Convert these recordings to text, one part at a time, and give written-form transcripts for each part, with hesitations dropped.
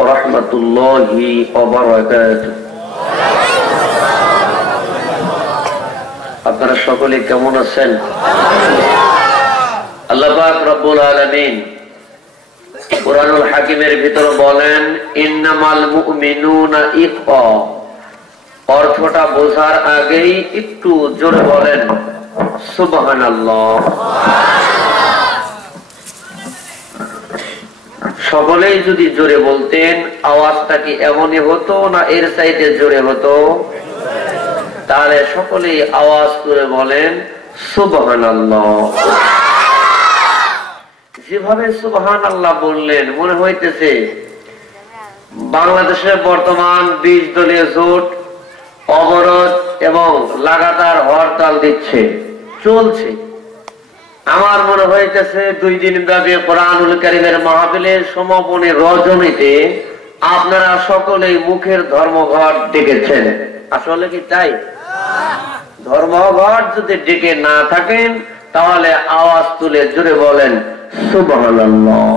ওরহমতুল্লাহি ওয়াবারাকাতুহু। আপনারা সকলে কেমন আছেন? আল্লাহ পাক রব্বুল আলামিন কুরআনুল হাকিমের ভিতর বলেন, ইন্নামাল মুমিনুনা ইখওয়া। অর্থটা বোঝার আগেই একটু জোরে বলেন সুবহানাল্লাহ। সকলেই যদি জোরে বলতেন, আওয়াজটা কি এমনই হতো না এর চাইতে জোরে হতো? তাহলে সকলেই আওয়াজ করে বলেন সুবহানাল্লাহ। যেভাবে সুবহানাল্লাহ বললেন, মনে হইতেছে বাংলাদেশে বর্তমান 20 দলীয় জোট অবরোধ এবং লাগাতার হরতাল দিচ্ছে, চলছে। আমার মনে হইতেছে 2 দিন ব্যাপী কোরআনুল কারীমের মাহফিলের সমাপনী রজনীতে আপনারা সকলেই মুখের ধর্মঘট ডেকেছেন। আসলে কি তাই? ধর্মঘট যদি ডেকে না থাকেন তাহলে আওয়াজ তুলে জোরে বলেন সুবহানাল্লাহ।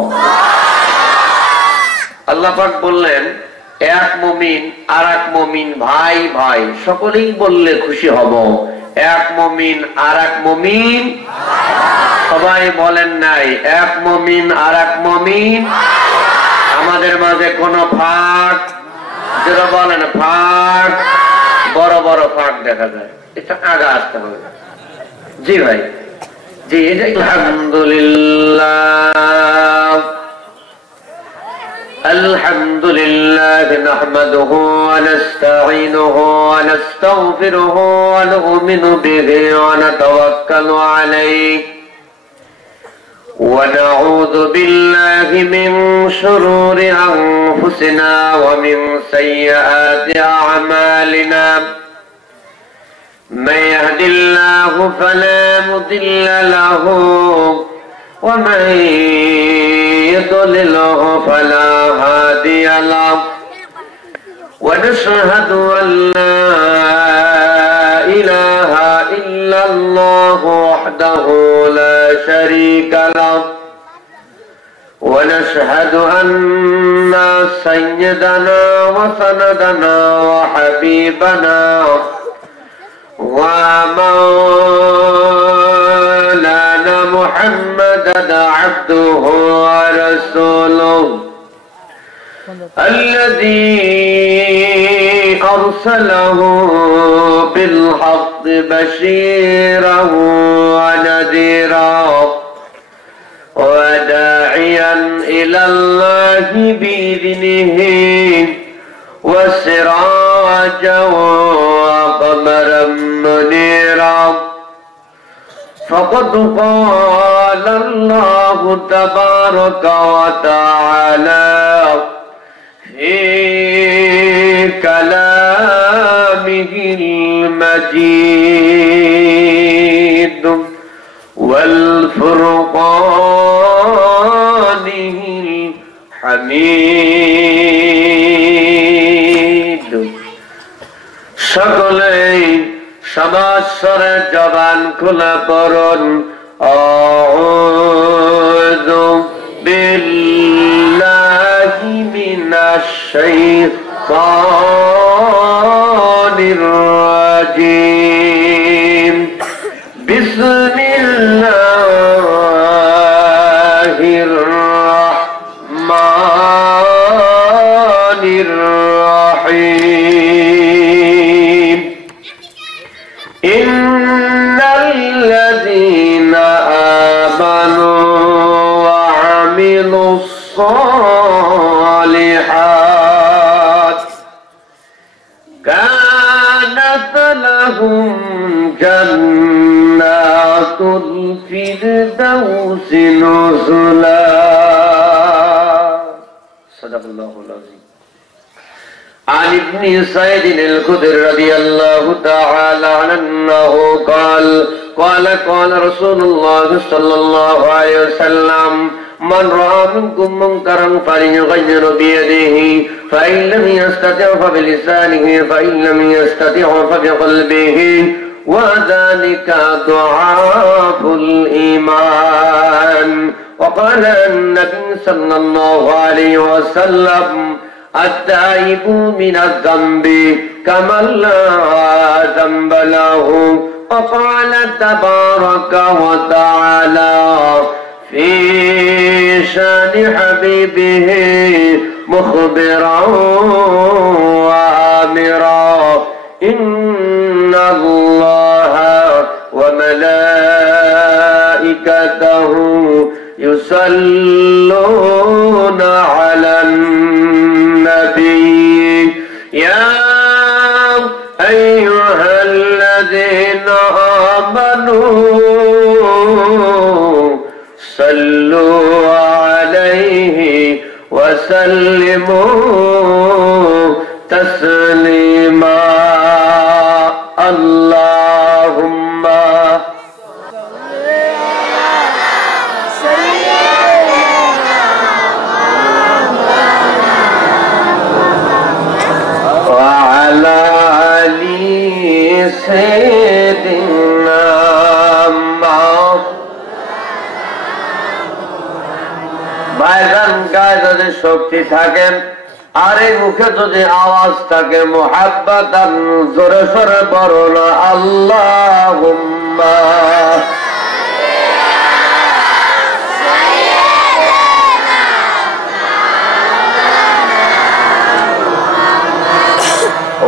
আল্লাহ পাক বললেন, এক মুমিন আর এক মুমিন ভাই ভাই, সকলেই বললে খুশি হব। এক মুমিন আর এক মুমিন, সবাই বলেন নাই এক মুমিন আর এক মুমিন। আমাদের মাঝে কোনো ফাঁক, যারা বলেন ফাঁক, বড় বড় ফাঁক দেখা যায়, এটা আগে আসতে হবে। জি ভাই, জি। আলহামদুলিল্লাহ আলহামদুলিল্লাহ নাহমাদুহু ওয়া নাস্তাঈনুহু ওয়া নাস্তাগফিরুহু ওয়া নু'মিনু বিহি ওয়া নাতাওয়াক্কালু আলাইহি ওয়া নাউযু বিল্লাহি মিন শুরুরি আনফুসিনা ওয়া মিন সাইয়্যাতি আ'মালিনা। من يهد الله فلا مضل له ومن يضلله فلا هادي له ونشهد أن لا إله إلا الله وحده لا شريك له ونشهد أن سيدنا وسندنا وحبيبنا ومولانا محمدا عبده ورسوله الذي أرسله بالحق بشيرا ونذيرا وداعيا إلى الله بإذنه وسراجا وقمرا منيرا. فقد قال الله تبارك وتعالى في كلامه المجيد والفرقانه الحميد. সকলেই সমাজরে জবান খুলে পড়ুন আউযু বিল্লাহি মিনাশ শাইতানির রাজীম। বিসমিল্লাহির রাহমানির রাহিম। ইন্নাল্লাযীনা আমানু ওয়া আমিলুস সালিহাত কানাত লাহুম জান্নাতুল ফিরদাউসি নুজুলা। সাদাকাল্লাহুল আযীম। عن ابن سعيد الخدري رضي الله تعالى عنه قال قال رسول الله صلى الله عليه وسلم من رأى منكم منكرا فليغير بيده فإن لم يستطع فبلسانه فإن لم يستطع فبقلبه وذلك ضعاف الإيمان وقال النبي صلى الله عليه وسلم التائب من الذنب كمن لا ذنب له وقال تبارك وتعالى في شان حبيبه مخبرا وآمرا إن الله وملائكته يصلون على النبي يا أيها الذين آمنوا صلوا عليه وسلموا تسليما اللهم وعلى آل سيدنا ভাইজান গায়ে যদি শক্তি থাকেন আর এই মুখে যদি আওয়াজ থাকে মুহাব্বাতান জোরে সরে বলো না আল্লাহুম্মা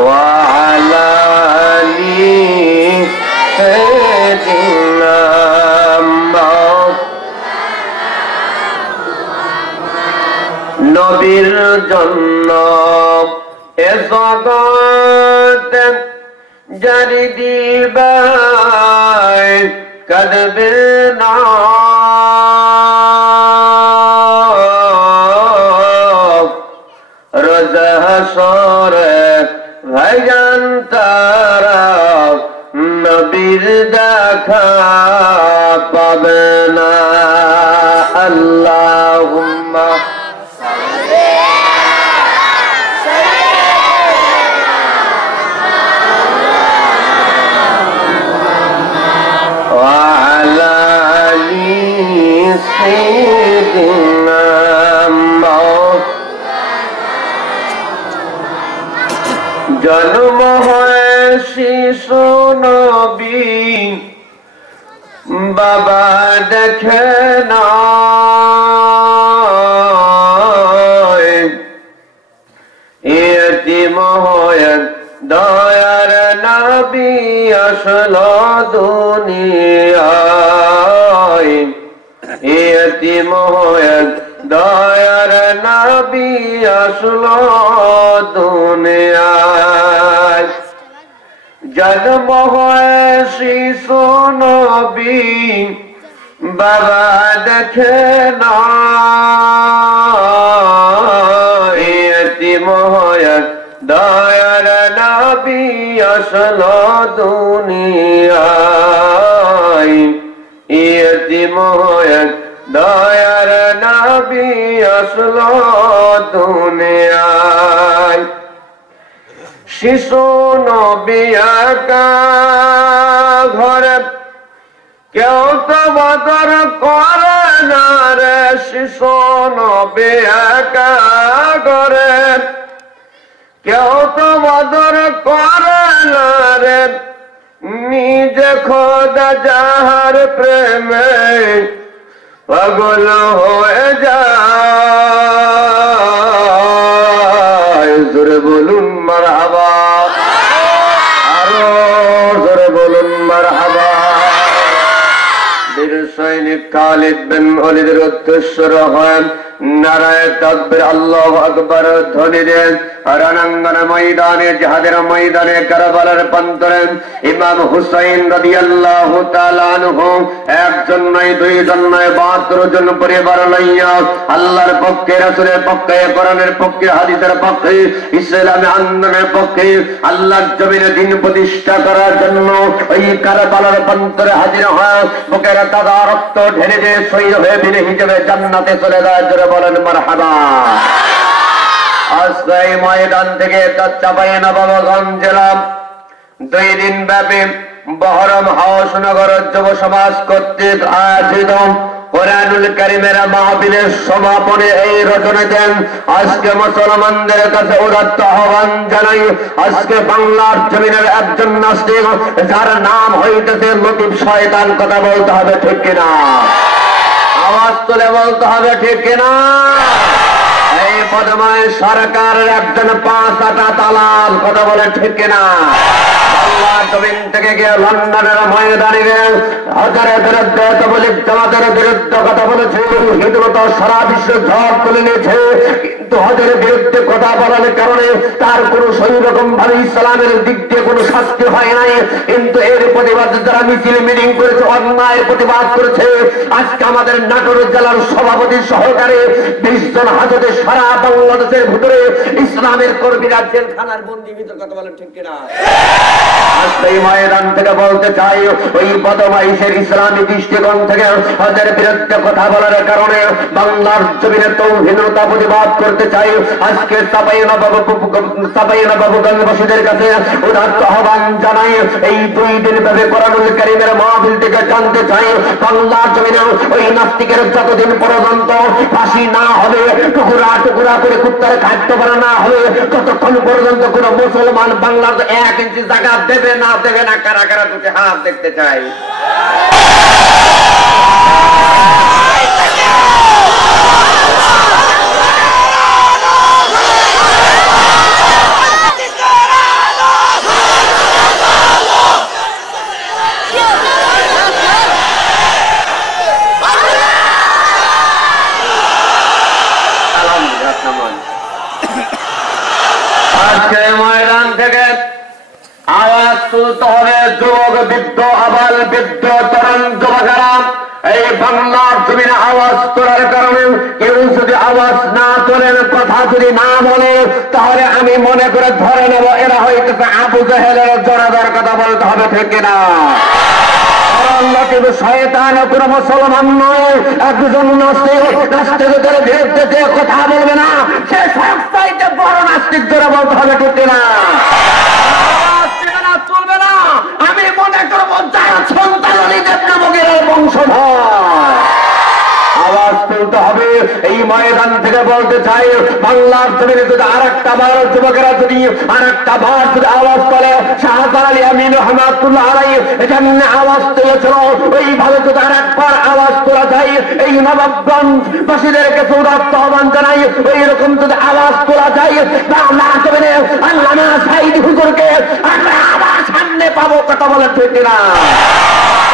ওয়া আলা আলি সাইয়্যিদিনা নবীর জন্য এ জগতে জারি দিবাই কাঁদবে না রোজ হাসরে ভাইজান তারা নবীর দেখা পাবে না আল্লাহুম্মা জন্ম হয় শিশু নবী বাবা দেখে না এতিম হয়ে দয়ার নবী আসলো দুনিয়ায় এতিম হয়ে দয়ার নবী আসলো দুনিয়ায় জন্ম হয় শিশু নবী বাবা দেখে না এতিম হয়ে দয়ার নবী আসলো দুনিয়ায় এতিম হয়ে দয়ার নবী আসলো দুনিয়ায় শিশু নবী একা ঘরে কেউ তো বদর করে না রে শিশু নবী একা ঘরে কেউ তো বদর করে না রে নিজে খোদা যাহার প্রেমে পাগল হয়ে যায় জোরে বলুন মারহাবা আরো জোরে বলুন মারহাবা বীর সৈনিক খালিদ বিন ওয়ালিদের উদ্দেশ্যে হয় নারায়ে তাকবীর আল্লাহু আকবার ধ্বনি দেন রণাঙ্গন ময়দানে জিহাদের ময়দানে কারবালার প্রান্তরে ইমাম হুসাইন রাদিয়াল্লাহু তাআলা আনহু একজন নয় দুইজন নয় 72 জন পরিবার লইয়া আল্লাহর পক্ষে রাসূলের পক্ষে কোরআনের পক্ষে হাদিসের পক্ষে ইসলামী আন্দোলনের পক্ষে আল্লাহর জমিনে দ্বীন প্রতিষ্ঠা করার জন্য ওই কারবালার প্রান্তরে হাজির হয় বুকের তাজা রক্ত ঢেলে দিয়ে শহীদ হয়ে বীর হিসেবে জান্নাতে চলে যায় জোরে বলেন মারহাবা আজকে এই ময়দান থেকে চাঁপাইনবাবগঞ্জ জেলা 2 দিন ব্যাপী বহরম হাউসনগর যুব সমাজ কর্তৃক আয়োজিত কোরআনুল কারীমের মাহফিলের সমাপনে এই রচনা দেন। আজকে মুসলমানদের কাছে উদাত্ত আহ্বান জানাই, আজকে বাংলার জমিনের একজন নাস্তিক যার নাম হইতেছে লতিফ শয়তান, কথা বলতে হবে ঠিক কিনা? আওয়াজ তুলে বলতে হবে ঠিক কিনা? এই বদমাইশ সরকারের একজন 5 আটা দালাল, কথা বলে ঠিক কিনা? বাংলার জমিন থেকে গিয়ে লন্ডনের ময়দানে হাজারের বিরুদ্ধে তবলিগ জামাতের বিরুদ্ধে কথা বলেছে, হিন্দুমত সারা বিশ্ব ঝড় তুলে নিয়েছে, কিন্তু হজের বিরুদ্ধে কথা বলার কারণে তার কোন সেই রকম ভাবে ইসলামের দিক দিয়ে কোন শাস্তি হয় নাই। কিন্তু এর প্রতিবাদে যারা মিছিল মিটিং করেছে, অন্যায়ের প্রতিবাদ করেছে, আজকে আমাদের নাটোর জেলার সভাপতি সহকারে 20 জন হাজতে সারা বাংলাদেশের ভিতরে ইসলামের কর্মীরা জেলখানার বন্দী ভিতর, কথা বলেন ঠিক কিনা? এই ময়দান থেকে বলতে চাই, ওই বদমাইশের ইসলামী দৃষ্টিকোণ থেকে হজের বিরুদ্ধে কথা বলার কারণে বাংলার জমিনে তৌহিনতা প্রতিবাদ করতে চাই। আজকে চাঁপাইনবাবগঞ্জবাসীদের কাছে উদাত্ত আহ্বান জানাই, এই 2 দিন ব্যাপী কোরআনুল কারীমের মাহফিল থেকে জানতে চাই, বাংলার জমিনে ওই নাস্তিকের যতদিন পর্যন্ত ফাঁসি না হবে, টুকুরা টুকুরা করে কুত্তার খাদ্য করা না হবে, ততক্ষণ পর্যন্ত কোন মুসলমান বাংলার 1 ইঞ্চি জায়গা দেবে না, দেবে না। কারা কারা দুটি হাত দেখতে চাই? আজকে ময়দান থেকে আওয়াজ তুলতে হবে, যুবক বৃদ্ধ আবাল বৃদ্ধ তরুণ যুবকেরা এই বাংলার জমিনে আওয়াজ তোলার কারণে কেউ যদি আওয়াজ না তোলেন, কথা যদি না বলে, তাহলে আমি মনে করে ধরে নেব এরা হইতেছে আবু জেহেলের জোড়াদার, কথা বলতে হবে ঠিক কিনা? শয়তান কোন মুসলমান নয়, একজন নাস্তিকের বিরুদ্ধে কথা বলবে না, সে সবচাইতে বড় নাস্তিক, জোরে বলতে হবে ঠিক কিনা? চলবে না। আমি মনে করবো যারা সন্তান দেবনামকের বংশধর, আওয়াজ তুলতে হবে। এই ময়দান থেকে বলতে চাই, বাংলার জমিনে যদি আরেকটা বার যুবকেরা যদি আরেকটা বার যদি আওয়াজ তোলে, শাহজালাল আলী আমিন রহমাতুল্লাহ আলাইহি এখানে আওয়াজ তুলেছিল, ওইভাবে যদি আরেকবার আওয়াজ তোলা যায়, এই নবাবগঞ্জবাসীদেরকে উদাত্ত আহ্বান জানাই, ওইরকম যদি আওয়াজ তোলা যায়, বাংলার জমিনে আল্লামা সাঈদ হুজুরকে আমরা আবার সামনে পাবো, কথা বলে ঠিক না?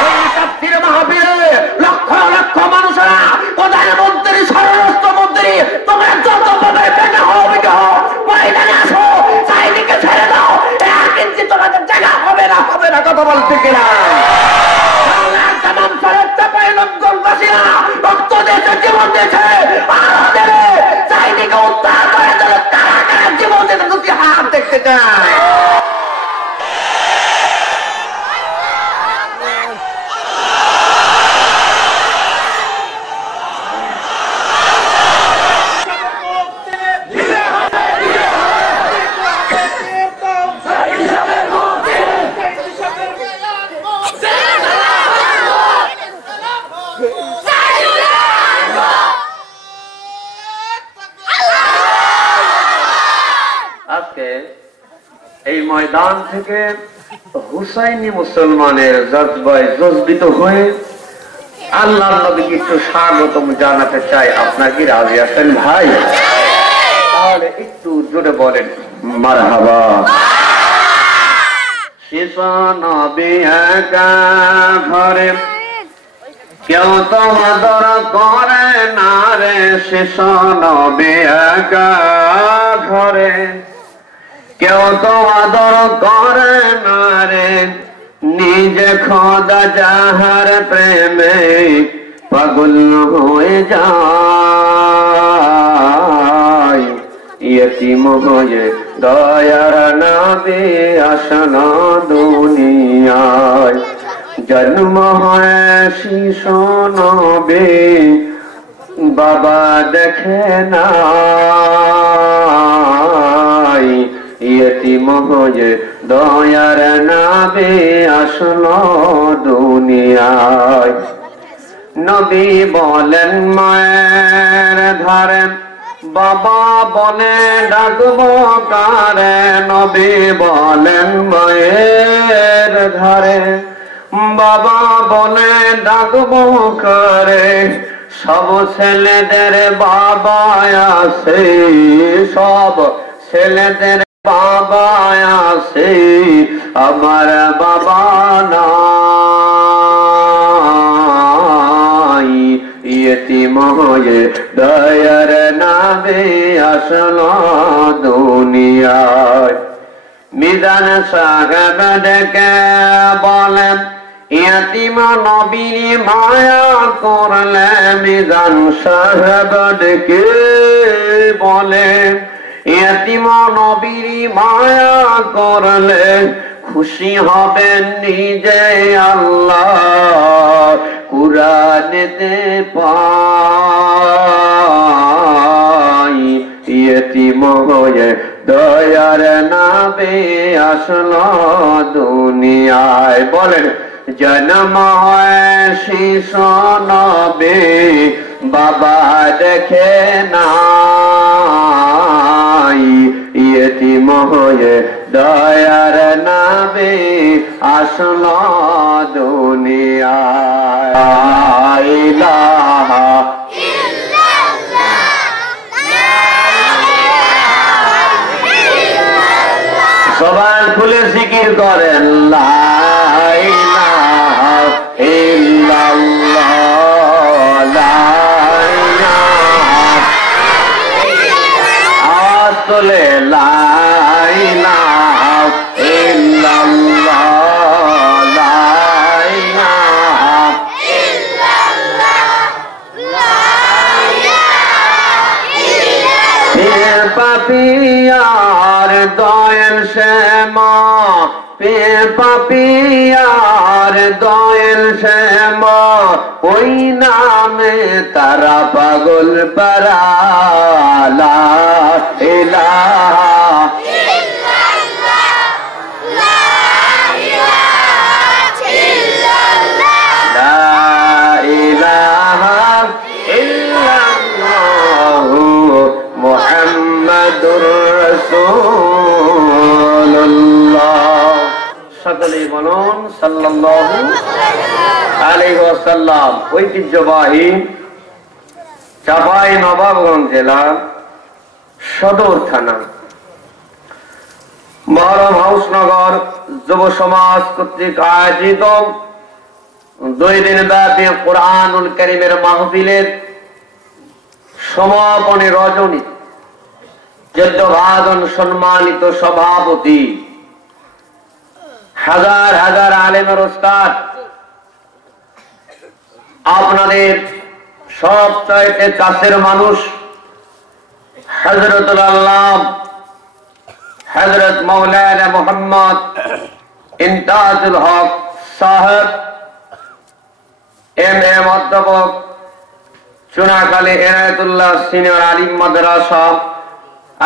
এই তাফসীর মাহফিলে লক্ষ লক্ষ মানুষেরা, প্রধানমন্ত্রী স্বরাষ্ট্র মন্ত্রী, তোমরা যত প্রকার বেটা হও বেটা হও, ময়দানে আসো, সাইদিকে ছেড়ে দাও, 1 ইঞ্চি তোমাদের জায়গা হবে না, হবে না, কথা বলতে কিনা? বাংলার তামাম শহর চাঁপাইনবাবগঞ্জবাসীরা রক্ত দিয়েছে, জীবন দিয়েছে, আরো দেবে, সাইদিকে উদ্ধার করে দিলে কারা কারা জীবন দিতে দুটি হাত দেখতে চায়। এই ময়দান থেকে হুসাইনি মুসলমানের জজবায় জজবিত হয়ে আল্লাহর নবীকে একটু স্বাগতম জানাতে চাই। আপনার কি রাজি আছেন ভাই? তাহলে একটু জোরে বলেন মারহাবা। শিশু নবী একা ঘরে কেউ তো আদর করে না রে, শিশু নবী একা ঘরে কেউ তো আদর করে না রে, নিজে খোদা যাহার প্রেমে পাগল হয়ে যায়, ইয়তীম হয়ে দয়ার নবী আসন দুনিয়ায়, জন্ম হয় শিশু নবী বাবা দেখে না, ইয়তীম হয়ে দয়ার নবী আসলো দুনিয়ায়। নবী বলেন মায়ের ধারে, বাবা বলে ডাকবো কারে। নবী বলেন মায়ের ধারে, বাবা বলে ডাকবো কারে। সব ছেলেদের বাবা আছে, সব ছেলেদের বাবা আছে, আমার বাবা নাই। ইয়তিম হয়ে দয়ার নামে আসলো দুনিয়ায়। মিজান সাহেব ডেকে বলেন, ইয়তিম নবীর মায়া করলে। মিজান সাহেব ডেকে বলেন, ইয়তিম নবীর মায়া করলে খুশি হবেন নিজে আল্লাহ। কুরআনেতে পাই, ইয়তিম হয়ে দয়ার নামে আসলো দুনিয়ায়। বলেন, জন্ম হয় শিশু নবী, বাবা দেখে নাই। ইয়তিম হয়ে দয়ার নামে আসলো দুনিয়ায়। লা ইলাহা সবাই খুলে জিকির করেন, লা ইলাহা ইল্লাল্লাহ, লা ইলাহা। আওয়াজ তোলে, লা ইলাহা ইল্লাল্লাহ, লা ইলাহা ইল্লাল্লাহ। পাপিয়ার দয়াল শ্যামা, পে পাপিয়ার দয়াল শ্যামা, ওই নামে তারা পাগল পারা। লা ইলাহা ইল্লাল্লাহু মুহাম্মাদুর রাসূলুল্লাহ। সকলেই বলুন সাল্লাল্লাহু আলাইহি ওয়াসাল্লাম। ঐতিহ্যবাহী চাঁপাইনবাবগঞ্জ জেলা সদর থানা মহরম হাউসনগর যুব সমাজ কর্তৃক আয়োজিত 2 দিন ব্যাপী কুরআনুল কারীমের মাহফিলের সমাপনী রজনী 14 ভাজন সম্মানিত সভাপতি, হাজার হাজার আলেমের উস্তাদ, আপনাদের সবচাইতে কাছের মানুষ হযরতুল আল্লাহ হযরত মাওলানা মুহাম্মদ ইমতাজুল হক সাহেব, এম এ অধ্যাপক, চুনাখালী এনায়েতুল্লাহ সিনিয়র আলিম মাদ্রাসা।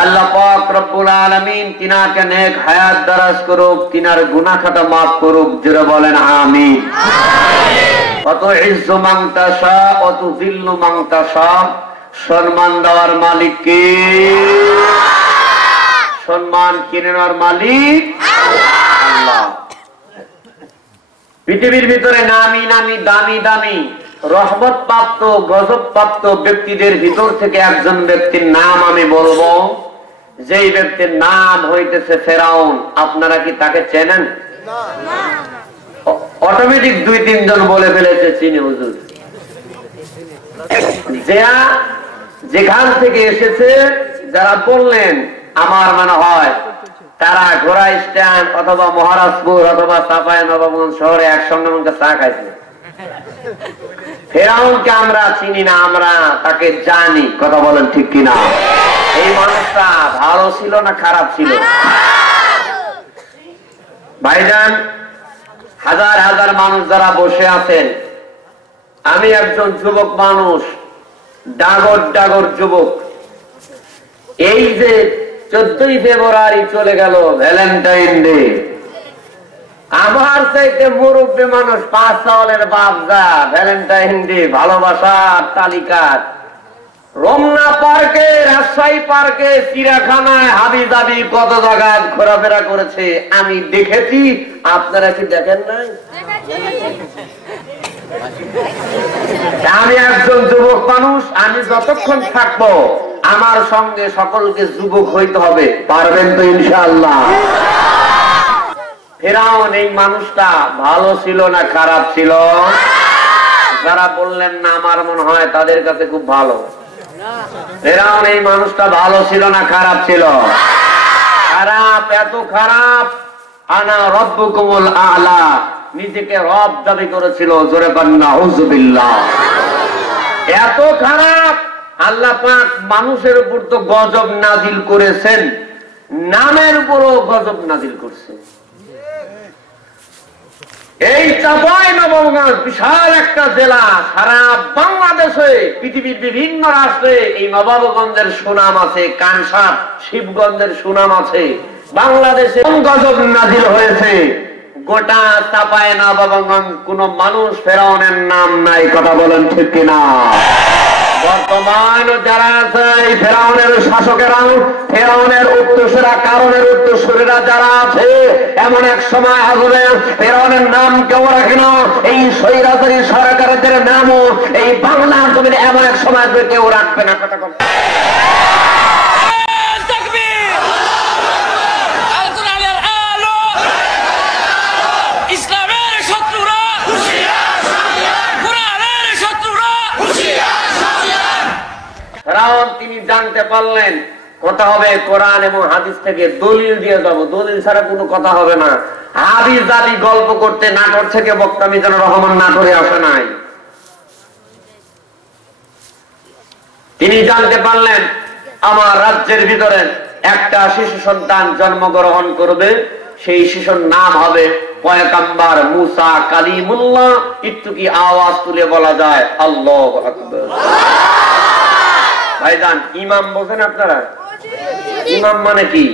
আল্লাহ পাক রব্বুল আলামিন তিনাকে নেক হায়াত দারাজ করুক, তিনার গুনাহ খাতা মাফ করুক। জোরে বলেন আমিন। অত ইজ্জু মান তাশা অত যিল্লু মান তাশা। সম্মান দেওয়ার মালিক কে? সম্মান কিনে নেওয়ার মালিক আল্লাহ। পৃথিবীর ভিতরে নামি নামি দামি দামি রহমত প্রাপ্ত গজব প্রাপ্ত ব্যক্তিদের ভিতর থেকে একজন ব্যক্তির নাম আমি বলবো, যেই ব্যক্তির নাম হইতেছে ফেরাউন। আপনারা কি তাকে চেনেন? অটোমেটিক 2-3 জন বলে ফেলেছে চিনি হুজুর। যেখান থেকে এসেছে যারা বললেন, আমার মনে হয় তারা ঘোড়া স্ট্যান্ড অথবা মহারাজপুর অথবা চাঁপাইনবাবগঞ্জ শহরে একসঙ্গে চা খাইছে। ফেরাউনকে আমরা চিনি না, আমরা তাকে জানি। কথা বলেন ঠিক কিনা? এই মানুষটা ভালো ছিল না খারাপ ছিল? ভাইজান, হাজার হাজার মানুষ যারা বসে আছেন, আমি একজন যুবক মানুষ, ডাগর ডাগর যুবক। এই যে 14ই ফেব্রুয়ারি চলে গেল, ভ্যালেন্টাইন ডে, আমার চাইতে মুরব্বী মানুষ 5 চাউলের বাপজা ভ্যালেন্টাইন ডে ভালোবাসার তালিকা রমনা পার্কে, রাজশাহী পার্কে, চিড়িয়াখানায় হাবিজাবি কত জায়গায় ঘোরাফেরা করেছে, আমি দেখেছি। আপনারা কি দেখেন নাই? আমি একজন যুবক মানুষ, আমি যতক্ষণ থাকবো আমার সঙ্গে সকলকে যুবক হইতে হবে। পারবেন তো ইনশাআল্লাহ? ফেরাউন এই মানুষটা ভালো ছিল না খারাপ ছিল? যারা বললেন না আমার মনে হয় তাদের কাছে খুব ভালো। ফেরাউন এই মানুষটা ভালো ছিল না খারাপ ছিল? খারাপ, এত খারাপ। আনা রব্বুকুমুল আ'লা, নিজেকে রব দাবি করেছিল। জোরে বলেন নাউযুবিল্লাহ। এত খারাপ আল্লাহ পাক মানুষের উপর তো গজব নাজিল করেছেন, নামের উপরও গজব নাজিল করছেন। এই চাঁপাইনবাবগঞ্জ বিশাল একটা জেলা, সারা বাংলাদেশে পৃথিবীর বিভিন্ন রাষ্ট্রে এই নবাবগঞ্জের সুনাম আছে, কানসাট শিবগঞ্জের সুনাম আছে। বাংলাদেশে গজব নাজিল হয়েছে, গোটা চাঁপাইনবাবগঞ্জ কোন মানুষ ফেরাউনের নাম নাই। কথা বলেন ঠিক কিনা? বর্তমান যারা আছে ফেরাউনের শাসকেরা, ফেরাউনের উত্তরসূরা, কারণের উত্তরসূরিরা যারা আছে, এমন এক সময় আসবে ফেরাউনের নাম কেউ রাখে না। এই স্বৈরাচারী সরকারদের নামও এই বাংলার জমিনে এমন এক সময় কেউ রাখবে না। কথা বল। ফেরাউন তিনি জানতে পারলেন কথা হবে কোরআন এবং হাদিস থেকে, দলিল দিয়ে যাব, দলিল ছাড়া কোনো কথা হবে না। হাদিস জাতি গল্প করতে নাটোর থেকে বক্তা মিজানুর রহমান নাটোরে আসে নাই। তিনি জানতে পারলেন আমার রাজ্যের ভিতরে একটা শিশু সন্তান জন্মগ্রহণ করবে, সেই শিশুর নাম হবে পয়গম্বর মুসা কালিমুল্লাহ। একটু কি আওয়াজ তুলে বলা যায় আল্লাহু আকবার? ভাইজান, ইমাম বোঝেন আপনারা? ইমাম মানে কি?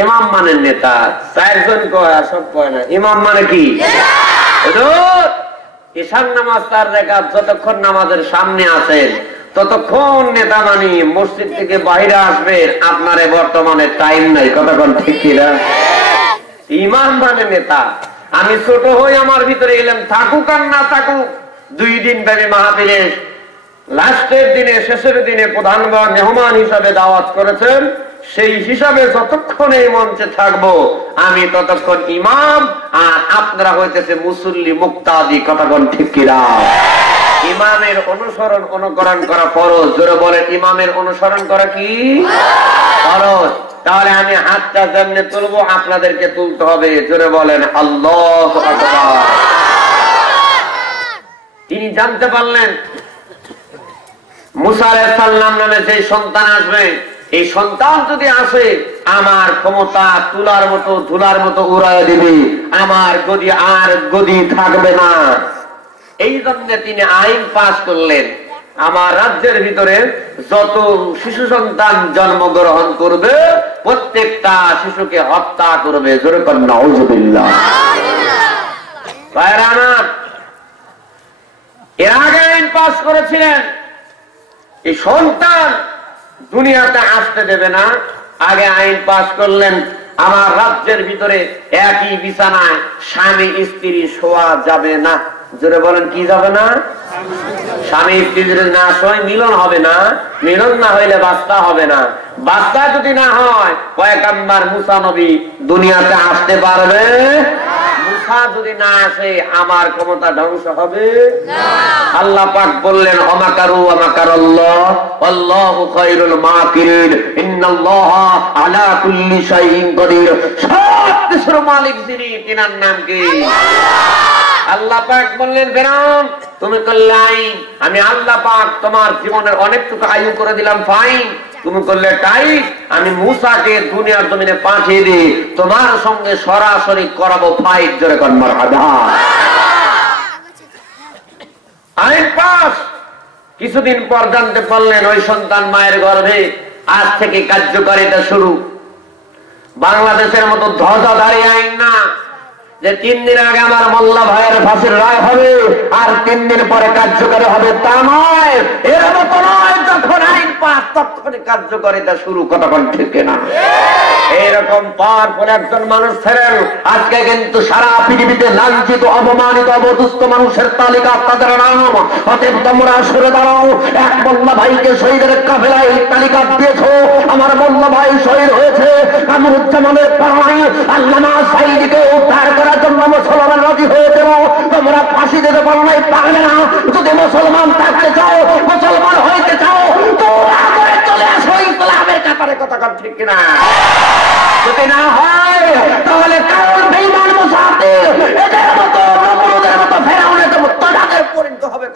ইমাম মানে নেতা। 4 জন কয় আর সব কয় না। ইমাম মানে কি? ঈশান নামাজ 4 রাকাত যতক্ষণ নামাজের সামনে আছেন ততক্ষণ নেতা মানি। মসজিদ থেকে বাইরে আসবেন, আপনারে বর্তমানে টাইম নাই। কথা কোন ঠিক কিনা? ইমাম মানে নেতা। আমি ছোট হই, আমার ভিতরে এলাম, থাকুক আর না থাকুক, 2 দিন ব্যাপী মাহফিলে লাস্টের দিনে, শেষের দিনে প্রধান মেহমান হিসাবে দাওয়াত করেছেন, সেই হিসাবে যতক্ষণ এই মঞ্চে থাকবো আমি ততক্ষণ ইমাম, আর আপনারা হইতেছে মুসল্লি মুক্তাদি। কথা কোন ঠিক কিনা? ইমামের অনুসরণ অনুকরণ করা ফরজ। জোরে বলেন, ইমামের অনুসরণ করা কি ফরজ? তাহলে আমি হাতটা যেমনি তুলবো আপনাদেরকে তুলতে হবে। জোরে বলেন আল্লাহু আকবার। তিনি জানতে পারলেন মুসা আলাইহিস সালাম নামে যে সন্তান আসবে, এই সন্তান যদি আসে আমার ক্ষমতা তুলার মতো ধুলার মতো উড়ায় দিবে, আমার গদি আর গদি থাকবে না। এই জন্য তিনি আইন পাস করলেন, আমার রাজ্যের ভিতরে যত শিশু সন্তান জন্মগ্রহণ করবে প্রত্যেকটা শিশুকে হত্যা করবে। জোরে বলেন নাউযুবিল্লাহ। ভাইরা আমার, এর আগে আইন পাস করেছিলেন এই সন্তান দুনিয়াতে আসতে দেবে না। আগে আইন পাস করলেন আমার রাজ্যের ভিতরে একই বিছানায় স্বামী স্ত্রী শোয়া যাবে না। জোরে বলেন কি যাবে না? স্বামী স্ত্রী যদি না শোয় মিলন হবে না, মিলন না হইলে বাচ্চা হবে না, বাচ্চা যদি না হয় পয়গম্বর মুসা নবী দুনিয়াতে আসতে পারবে? মুসা যদি না আসে আমার ক্ষমতা ধ্বংস হবে না। আল্লাহ পাক বললেন অমাকারু আমাকারাল্লাহ আল্লাহু খায়রুল মাকিরিন ইন্নাল্লাহা আলা কুল্লি শাইইন কদির। সব কিছুর মালিক যিনি, তিনার নাম কি? আল্লাহ পাক বললেন ফেরাউন তুমি করলে আইন, আমি আল্লাহ পাক তোমার জীবনের অনেকটুকু আয়ু করে দিলাম, ফাইন। তুমি করলে তাই, আমি মুসাকে দুনিয়ার জমিনে পাঠিয়ে দিই, তোমার সঙ্গে সরাসরি করাবো ফাইট। জোরে কোন মারহাবা। আইন পাস। কিছুদিন পর জানতে পারলেন ওই সন্তান মায়ের গর্ভে। আজ থেকে কার্যকারিতা শুরু। বাংলাদেশের মতো ধ্বজাধারী আইন না, যে 3 দিন আগে আমার মোল্লা ভাইয়ের ফাঁসির রায় হবে আর 3 দিন পরে কার্যকরী হবে, তা নয়। এর মতো নয়, যখন আইন পাস তখনই কার্যকারিতা শুরু, কতক্ষণ ঠিক না? এরকম পাওয়ারফুল একজন মানুষ ছিলেন। আজকে কিন্তু সারা পৃথিবীতে লাঞ্ছিত, অপমানিত, অবদুষ্ট মানুষের তালিকা তাদের নাম। অতএব তোমরা সরে দাঁড়াও। এক মোল্লা ভাইকে শহীদের কাফেলায় এই তালিকা দিয়েছো। আমার মোল্লা ভাই শহীদ হয়েছে কামরুজ্জামানের পাড়ায়। আল্লামা সাঈদীকে উদ্ধার করার জন্য মুসলমান রাজি হয়েছিল। তোমরা ফাঁসি দিতে পারো নাই, পারবে না। যদি মুসলমান থাকতে চাও, মুসলমান হইতে চাও, তোমরা করে চলে আসো ইসলামের কাতারে, কতক্ষণ ঠিক কিনা? যদি না হয় তাহলে কারণ বেঈমান মুসাফির এদের মতো, নমরুদের মতো, ফেরাউনের মতো তাদের পরিণত হবে।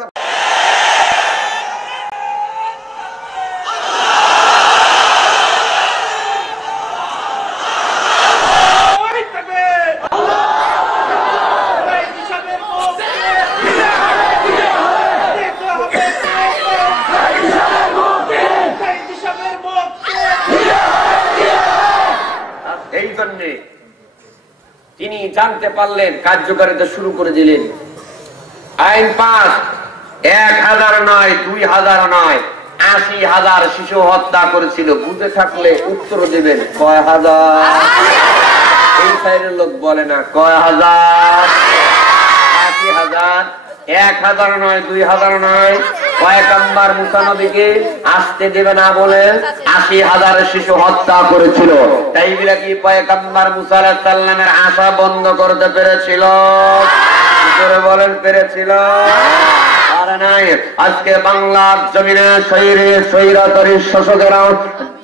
তিনি জানতে পারলেন, কার্যকারিতা শুরু করে দিলেন। আইন পাস 1000 নয়, 2000 নয়, 80,000 শিশু হত্যা করেছিল। বুঝে থাকলে উত্তর দেবেন, কয় হাজার? এই সাইডের লোক বলে না, কয় হাজার? 80,000। 1000 নয়, 2000 নয়। পয়গম্বর মুসা নবীকে আসতে দেবে না বলে 80,000 শিশু হত্যা করেছিল। তাই বলে কি পয়গম্বর মুসা আলাইহিস সালামের আশা বন্ধ করতে পেরেছিল? বলেন, পেরেছিল? আরে নাই। আজকে বাংলার জমিনে স্বৈরাচারী শাসকেরা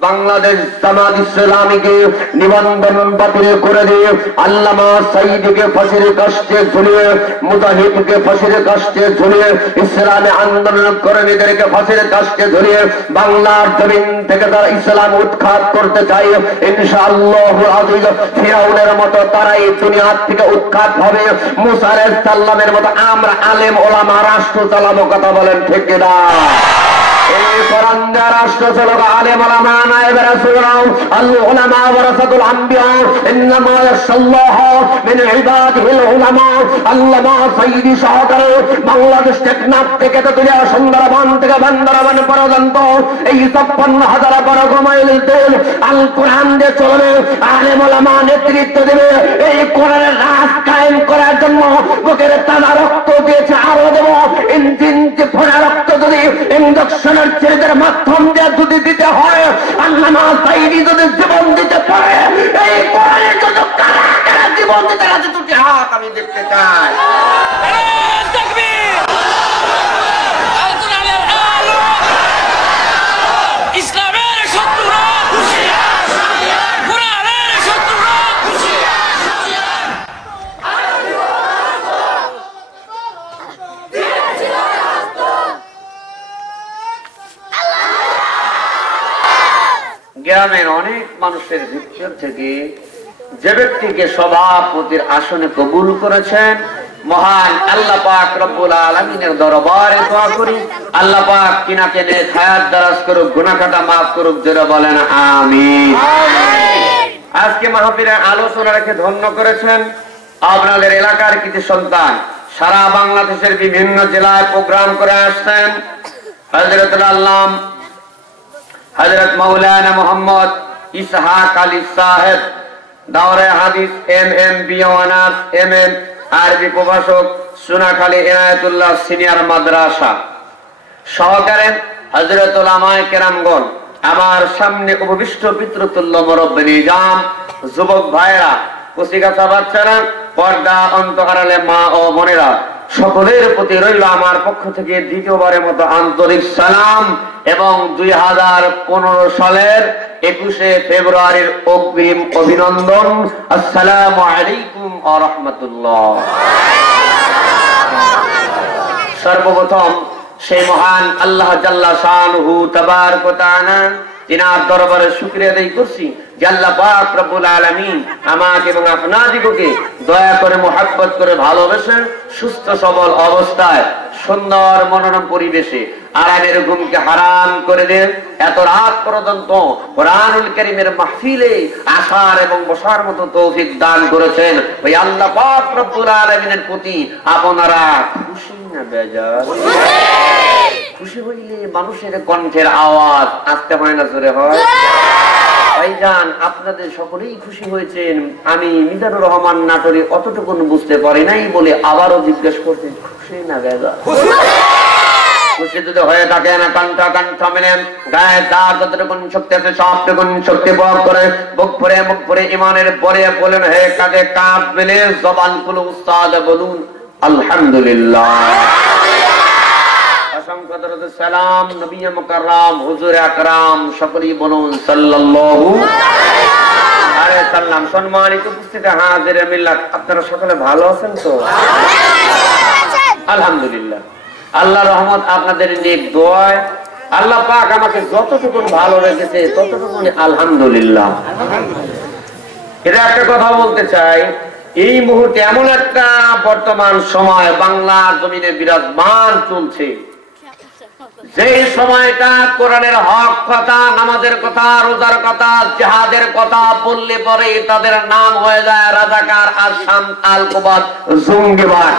বাংলাদেশ জামাত ইসলামীকে নিবন্ধন বাতিল করে দিয়ে আল্লামা সাঈদীকে ফাঁসির কাস্টে ঝুলিয়ে, মুজাহিদকে ফাঁসির কাস্টে ঝুলিয়ে, ইসলামী আন্দোলন কর্মীদেরকে ফাঁসির কাস্টে ঝুলিয়ে বাংলার জমিন থেকে তারা ইসলাম উৎখাত করতে চায়। ইনশাআল্লাহ আযীজ ফিরাউনের মতো তারাই দুনিয়া থেকে উৎখাত হবে। মুসা আলাইহিস সালামের মতো আমরা আলেম ওলামা রাষ্ট্র চালাবো, কথা বলেন ঠিক কিনা? এই কোরআন দ্বারা রাষ্ট্র চালক আলেম ওলামা নায়েব রাসূলুল্লাহ আল উলামা ওয়ারাসাতুল আম্বিয়া ইন্নামা ইয়াশাল্লাহ মিন ইবাদিহিল উলামা। আল্লামা সাঈদী সহকারে বাংলাদেশ টেকনাফ থেকে তেতুলিয়া, সুন্দরবন থেকে বান্দরবান পর্যন্ত এই 56,000 বর্গ মাইল দেশ আল কোরআন দিয়ে চলবে। আলেম ওলামা নেতৃত্ব দেবে। এই কোরআনের রাজ কায়েম করার জন্য বুকের তাজা রক্ত দিয়েছে, আরো দেব। ইঞ্জিন ফোড়া রক্ত যদি ইঞ্জেকশনের ছেলেদের মাধ্যম দিয়ে যদি দিতে হয়, আল্লামা সাঈদী যদি জীবন দিতে পারে, এই কোরআনের জন্য কারা কারা জীবন দিতে রাজি, দুটি হাত আমি দেখতে চাই। গ্রামের অনেক মানুষের ভিতর থেকে যে ব্যক্তিকে সভাপতির আসনে কবুল করেছেন, মহান আল্লাহ পাক রব্বুল আলামিনের দরবারে দোয়া করি, আল্লাহ পাক তিনাকে নেক হায়াত দারাজ করুক, গুনাহ খাতা maaf করুক, যারা বলেন আমিন। আজকে মাহফিলের আলোচনা রেখে ধন্য করেছেন আপনাদের এলাকার কিছু সন্তান। সারা বাংলাদেশের বিভিন্ন জেলায় প্রোগ্রাম করে আসছেন। হযরতুল আল্লাম হযরত মাওলানা মোহাম্মদ ইসহাক আলী সাহেব, দাওরে হাদিস MMB অনার্স, MM আরবি প্রভাষক, সোনাখালী ইনায়াতুল্লাহ সিনিয়র মাদ্রাসা সহকারে হযরত উলামায়ে কেরামগণ, আমার সামনে উপবিষ্ট পিতৃতুল্য মুরব্বী নিজাম, যুবক ভাইরা, কুচিকাচা বাচ্চারা, পর্দা অন্তরালে মা ও বোনেরা, সকলের প্রতি রইল আমার পক্ষ থেকে দ্বিতীয়বারের মতো আন্তরিক সালাম এবং 2015 সালের 21শে ফেব্রুয়ারির অগ্রিম অভিনন্দন। আসসালামু আলাইকুম ওয়া রাহমাতুল্লাহ। সর্বপ্রথম সেই মহান আল্লাহ জাল্লা শানুহু তাবারক ওয়া তাআলা ইনার দরবারে শুকরিয়া আদায় করছি যে আল্লাহ পাক রব্বুল আলামিন আমাকে এবং আপনাদিগকে দয়া করে মুহাব্বত করে ভালোবেসে সুস্থ সবল অবস্থায় সুন্দর মনোরম পরিবেশে আরামের ঘুমকে হারাম করে দেন। এত রাত পর্যন্ত কোরআনুল কারীমের মাহফিলে আসার এবং বসার মতো তৌফিক দান করেছেন। ওই আল্লাহ পাক রব্বুল আলামিনের প্রতি আপনারা খুশি না বেজার? খুশি হইলে মানুষের কণ্ঠের আওয়াজ আসতে হয় না, জোরে হয়? ভাইজান, আপনাদের সকলেই খুশি হয়েছেন। আমি মিজানুর রহমান নাটোরে অতটুকু বুঝতে পারি নাই বলে আবারও জিজ্ঞেস করতে, খুশি না বেজার? খুশি যদি হয়ে থাকে না কণ্ঠ মেনে গায়ে তার যতটুকু শক্তি আছে সবটুকু শক্তি প্রয়োগ করে মুখ ভরে ইমানের পরে বলেন, হে কাঁধে কাঁধ মেলে জবান খুলে উস্তাদ বলুন আলহামদুলিল্লাহ। অসংখ্য দরুদ সালাম নবী মুকাররম হুজুর আকরাম সকলেই বলুন সাল্লাল্লাহু আলাইহি সাল্লাম। সম্মানিত উপস্থিতি হাজিরে মিল্লাত, আপনারা সকলে ভালো আছেন তো? আলহামদুলিল্লাহ। আল্লাহর রহমত আপনাদের নেক দোয়ায় আল্লাহ পাক আমাকে যতটুকু ভালো রেখেছে ততটুকু আলহামদুলিল্লাহ। এটা একটা কথা বলতে চাই, এই মুহূর্তে এমন একটা বর্তমান সময় বাংলা জমিনে বিরাজমান চলছে, যে সময়টা কোরআনের হক কথা, নামাজের কথা, রোজার কথা, জিহাদের কথা বললে পরে তাদের নাম হয়ে যায় রাজাকার, আসাম, আলকোবাদ, জঙ্গিবাদ।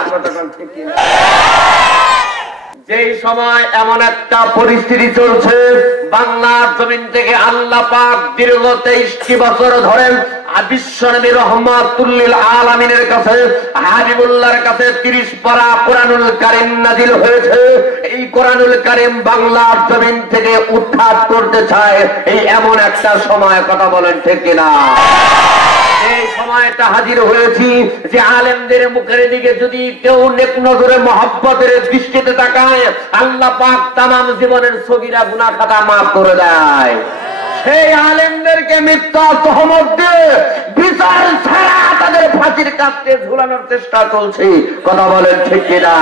যে সময় এমন একটা পরিস্থিতি চলছে, বাংলার জমিন থেকে আল্লাহ পাক দীর্ঘ 23টি বছর ধরে বিশ্বনবী রহমাতুল্লিল আলামিনের কাছে হাবিবুল্লাহর কাছে 30 পারা কোরআনুল কারীম নাযিল হয়েছে। এই কোরআনুল কারীম বাংলার জমিন থেকে উৎখাত করতে চায় এই এমন একটা সময়, কথা বলেন ঠিক কিনা? এই সময়টা হাজির হয়েছি যে আলেমদের মুখের দিকে যদি কেউ নেক নজরে মহব্বতের দৃষ্টিতে তাকায়, আল্লাহ পাক তামাম জীবনের সগীরা গুনাহ খাতা মাফ করে দেয়। সেই আলেমদেরকে মিথ্যা তহমত দিয়ে বিচার ছাড়া তাদের ফাঁসির কাস্তে ঝুলানোর চেষ্টা চলছে, কথা বলেন ঠিক কিনা?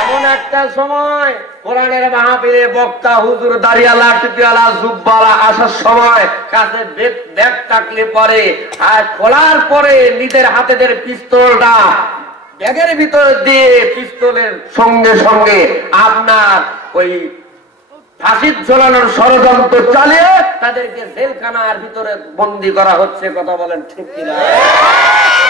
এমন একটা সময় কোরআনের মাহফিলে বক্তা হুজুর দাড়িওয়ালা টুপিওয়ালা জুব্বাওয়ালা আসার সময় কাছে ব্যাগ থাকলে পরে আর খোলার পরে নিজের হাতেদের পিস্তলটা ব্যাগের ভিতর দিয়ে পিস্তলের সঙ্গে সঙ্গে আপনার ওই ফাঁসি ঝোলানোর ষড়যন্ত্র চালিয়ে তাদেরকে জেলখানার ভিতরে বন্দী করা হচ্ছে, কথা বলেন ঠিক কিনা?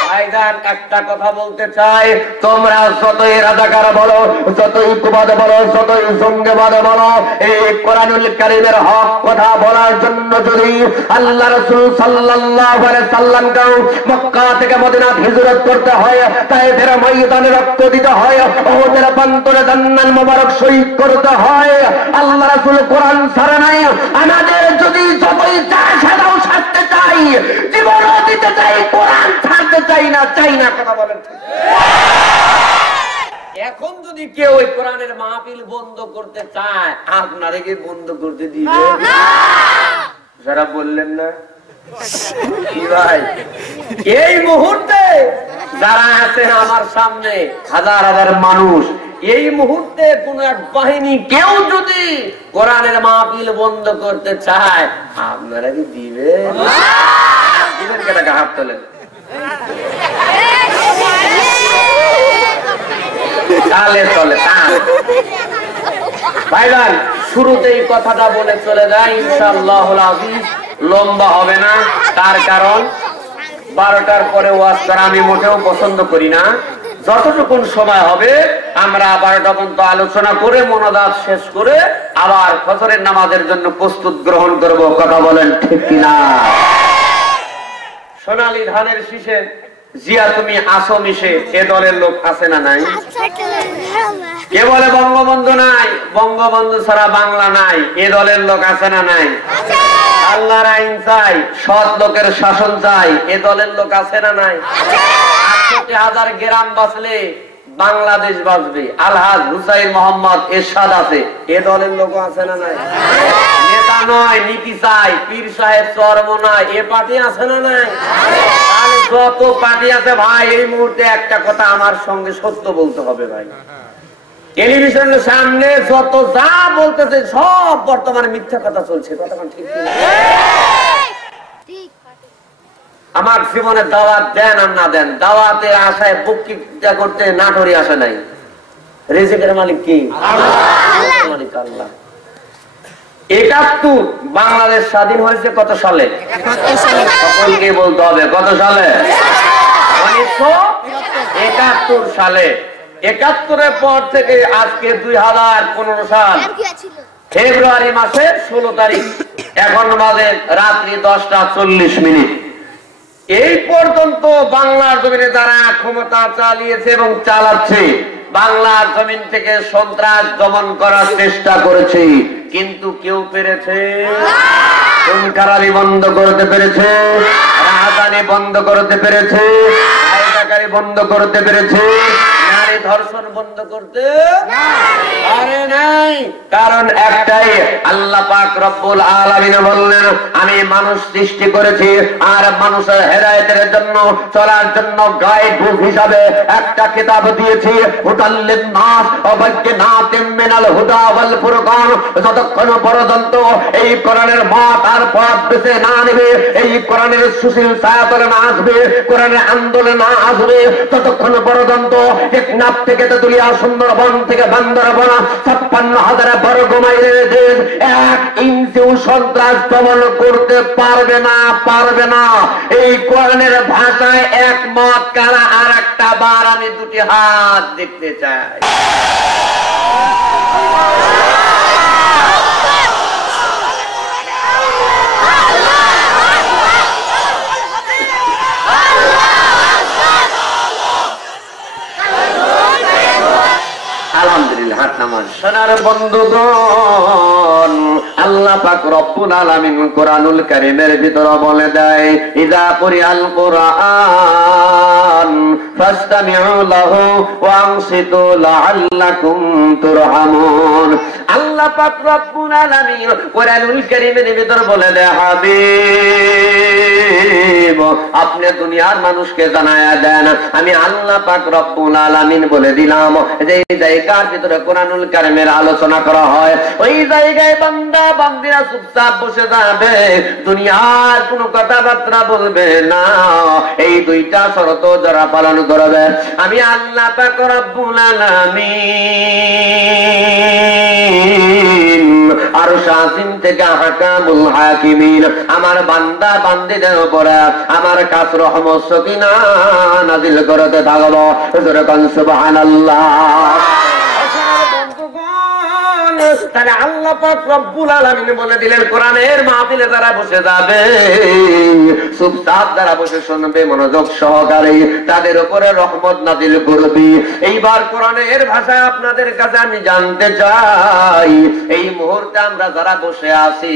ভাইজান, একটা কথা বলতে চাই, তোমরা যতই রাজাকার বলো, যতই কুবাদ বলো, যতই জঙ্গিবাদ বলো, এই কোরআনুল কারীমের হক কথা বলার জন্য যদি আল্লাহ রাসূল সাল্লাল্লাহু আলাইহি সাল্লামকে মক্কা থেকে মদিনা হিজরত করতে হয়, তায়েফের ময়দানে রক্ত দিতে হয়, উহুদের প্রান্তরে জান্নাত মোবারক শহীদ করতে হয়, আল্লাহ রাসূল কোরআন ছাড়া নাই। আমাদের যদি যতই সাদাও ছাড়তে চাই, জীবনও দিতে চাই, কোরআন ছাড়তে চাই না, কথা বলেন। এখন যদি কেউ ওই কোরআনের মাহফিল বন্ধ করতে চায়, আপনারা কি বন্ধ করতে দিবে? যারা বললেন না কি ভাই, এই মুহূর্তে যারা আছেন আমার সামনে হাজার হাজার মানুষ, এই মুহূর্তে কোন এক বাহিনী কেউ যদি কোরআনের মাহফিল বন্ধ করতে চায়, আপনারা কি দিবেন? দিবেন কেটাকে হাত তোলেন। ভাইজান, শুরুতেই কথাটা বলে চলে যায়, ইনশাআল্লাহুল আযীজ লম্বা হবে না। তার কারণ 12টার পরে ওয়াজ করা আমি মোটেও পছন্দ করি না। যতটুকুন সময় হবে আমরা 12টা পর্যন্ত আলোচনা করে মোনাজাত শেষ করে আবার ফজরের নামাজের জন্য প্রস্তুত গ্রহণ করব, কথা বলেন ঠিক কিনা? সোনালী ধানের শীষে জিয়া তুমি আসো মিশে, এ দলের লোক আছে না নাই? কে বলে বঙ্গবন্ধু নাই, বঙ্গবন্ধু ছাড়া বাংলা নাই, এ দলের লোক আছে না নাই? আল্লাহর আইন চাই, সৎ লোকের শাসন চাই, এ দলের লোক আছে না নাই? 68,000 গ্রাম বাঁচলে বাংলাদেশ বাঁচবে, আলহাজ হুসাইন মোহাম্মদ এরশাদ আছে, এ দলের লোক আছে না নাই? নেতা নয়, নীতি চাই, পীর সাহেব চরম নয়, এ পার্টি আছে না নাই? যত পার্টি আছে ভাই, এই মুহূর্তে একটা কথা আমার সঙ্গে সত্য বলতে হবে ভাই। টেলিভিশনের সামনে যত যা বলতেছে সব বর্তমানে মিথ্যা কথা চলছে। ঠিক আমার জীবনে দাওয়াত দেন আর না দেন, দাওয়াতে আশায় বক্তৃতা করতে নাটোরে আসে নাই। রিজিকের মালিক কি? মালিক আল্লাহ। ৭১ বাংলাদেশ স্বাধীন হয়েছে কত সালে? সকলকে বলতে হবে কত সালে? ১৯৭১ সালে। ৭১-এর পর থেকে আজকে ২০১৫ সাল ফেব্রুয়ারি মাসের ১৬ তারিখ, এখন বাজে রাত্রি ১০টা ৪০। এই পর্যন্ত বাংলার জমিনে যারা ক্ষমতা চালিয়েছে এবং চালাচ্ছে, বাংলার জমিন থেকে সন্ত্রাস দমন করার চেষ্টা করেছে, কিন্তু কেউ পেরেছে? খুন-খারাপি বন্ধ করতে পেরেছে? রাহাজানি বন্ধ করতে পেরেছে? আয়নাকারী বন্ধ করতে পেরেছে? নারী ধর্ষণ বন্ধ করতে পারে নাই। কারণ একটাই, আল্লাহ পাক রব্বুল আলামিন বললেন, আমি মানুষ সৃষ্টি করেছি আর মানুষের হেদায়েতের জন্য, চলার জন্য গাইড বুক হিসাবে একটা কিতাব দিয়েছি, হুদাল্লিন নাস ওয়া বাইয়িনাতিন মিনাল হুদা ওয়াল ফুরকান। যতক্ষণ পর্যন্ত এই কোরআনের মত আর পথ বেছে না নেবে, এই কোরআনের সুশীল ছায়াতলে না আসবে, কোরআনের আন্দোলনে না আসবে, ততক্ষণ পর্যন্ত টেকনাফ থেকে তেতুলিয়া, সুন্দরবন থেকে বান্দরবন, ৫৬,০০০ বর্গ মাইলের দেশ ১ ইঞ্চিও সন্ত্রাস দমন করতে পারবে না, পারবে না। এই কোরআনের ভাষায় একমত কারা? আর একটা বার আমি দুটি হাত দেখতে চাই। আলহামদুলিল্লাহ, হাত নামান। সোনার বন্ধুগণ, আল্লাহ পাক রব্বুল আলামিন কোরআনুল কারীমের ভিতরে বলে দেয়, ইযা কুরিআল কুরআন ফাসতামিউ লাহু ওয়া আনসিতু লাআল্লাকুম তুরহামুন। আল্লাহ পাক রব্বুল আলামিন কোরআনুল কারীমের ভিতরে বলে দেয়, হাবিব আপনি দুনিয়ার মানুষকে জানায়া দেন, আমি আল্লাহ পাক রব্বুল আলামিন বলে দিলাম যে এই জায়গার ভিতরে কোরআনুল কারীমের আলোচনা করা হয়, ওই জায়গায় বান্দা বান্দিরা চুপচাপ বসে যাবে, দুনিয়ার কোনো কথাবার্তা বলবে না। এই দুইটা শর্ত যারা পালন করবে, আমি আল্লাহ পাক রব্বুল আলামিন আরশ আজিম থেকে হাকামুল হাকিমিন আমার বান্দা বান্দীদের উপরে আমার কাছে রহমত সকিনা নাযিল করতে থাকব। জোরে কোন সুবহানাল্লাহ। তাহলে আল্লাহ পাক রব্বুল আলামিন বলে দিলেন, কোরআনের মাহফিলে যারা বসে যাবে, চুপচাপ যারা বসে শুনবে মনোযোগ সহকারে, তাদের উপরে রহমত নাযিল করবি। এইবার কোরআনের ভাষায় আপনাদের কাছে আমি জানতে চাই, এই মুহূর্তে আমরা যারা বসে আছি,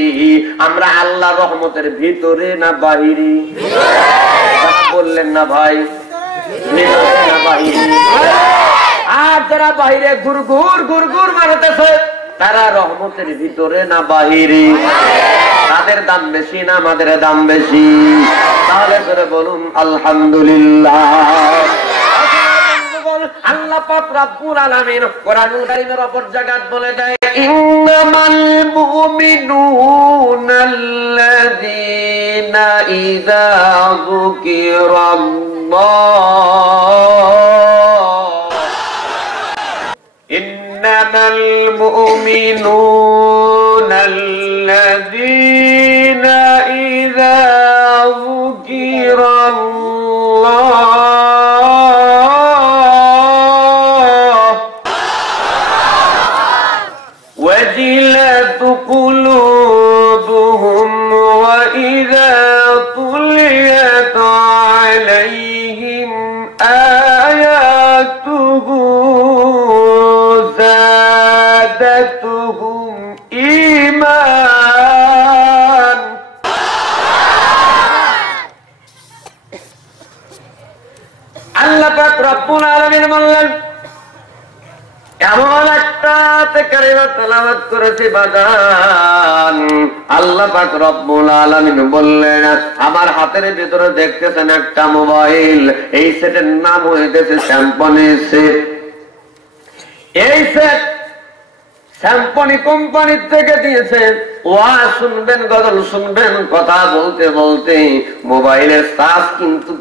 আমরা আল্লাহর রহমতের ভিতরে না বাহিরে? বললেন না ভাই, ভিতরে না বাহিরে? আর যারা বাহিরে গুরগুর গুরগুর মারতেছে, তারা রহমতের ভিতরে না বাহিরে? তাদের দাম বেশি না আমাদের দাম বেশি? তাহলে করে বলুন আলহামদুলিল্লাহ। আল্লাহ পাক রব্বুল আলামিন কোরআনুল কারীমের অপর জায়গায় বলে দেয়, ইন্নামাল মুমিনুনাল্লাযীনা ইযা যুকিরাল্লাহ إنما المؤمنون الذين إذا ذكر الله وجلت قلوبهم وإذا تليت عليهم آياته زادتهم إيمان। আল্লাহ পাক রব্বুল আলামিন বললেন, এমন একটা কারিমা তেলাওয়াত করেছি বাজান, আল্লাহ পাক রব্বুল আলামিন বললেন, আমার হাতের ভিতরে দেখতেছেন একটা মোবাইল, এই সেটের নাম হইতেছে স্যামসং সেট। এই সেট স্যাম্পনি কোম্পানির থেকে দিয়েছে, ওয়াজ শুনবেন, গজল শুনবেন, কথা বলতে বলতে মোবাইলের চার্জ কিন্তু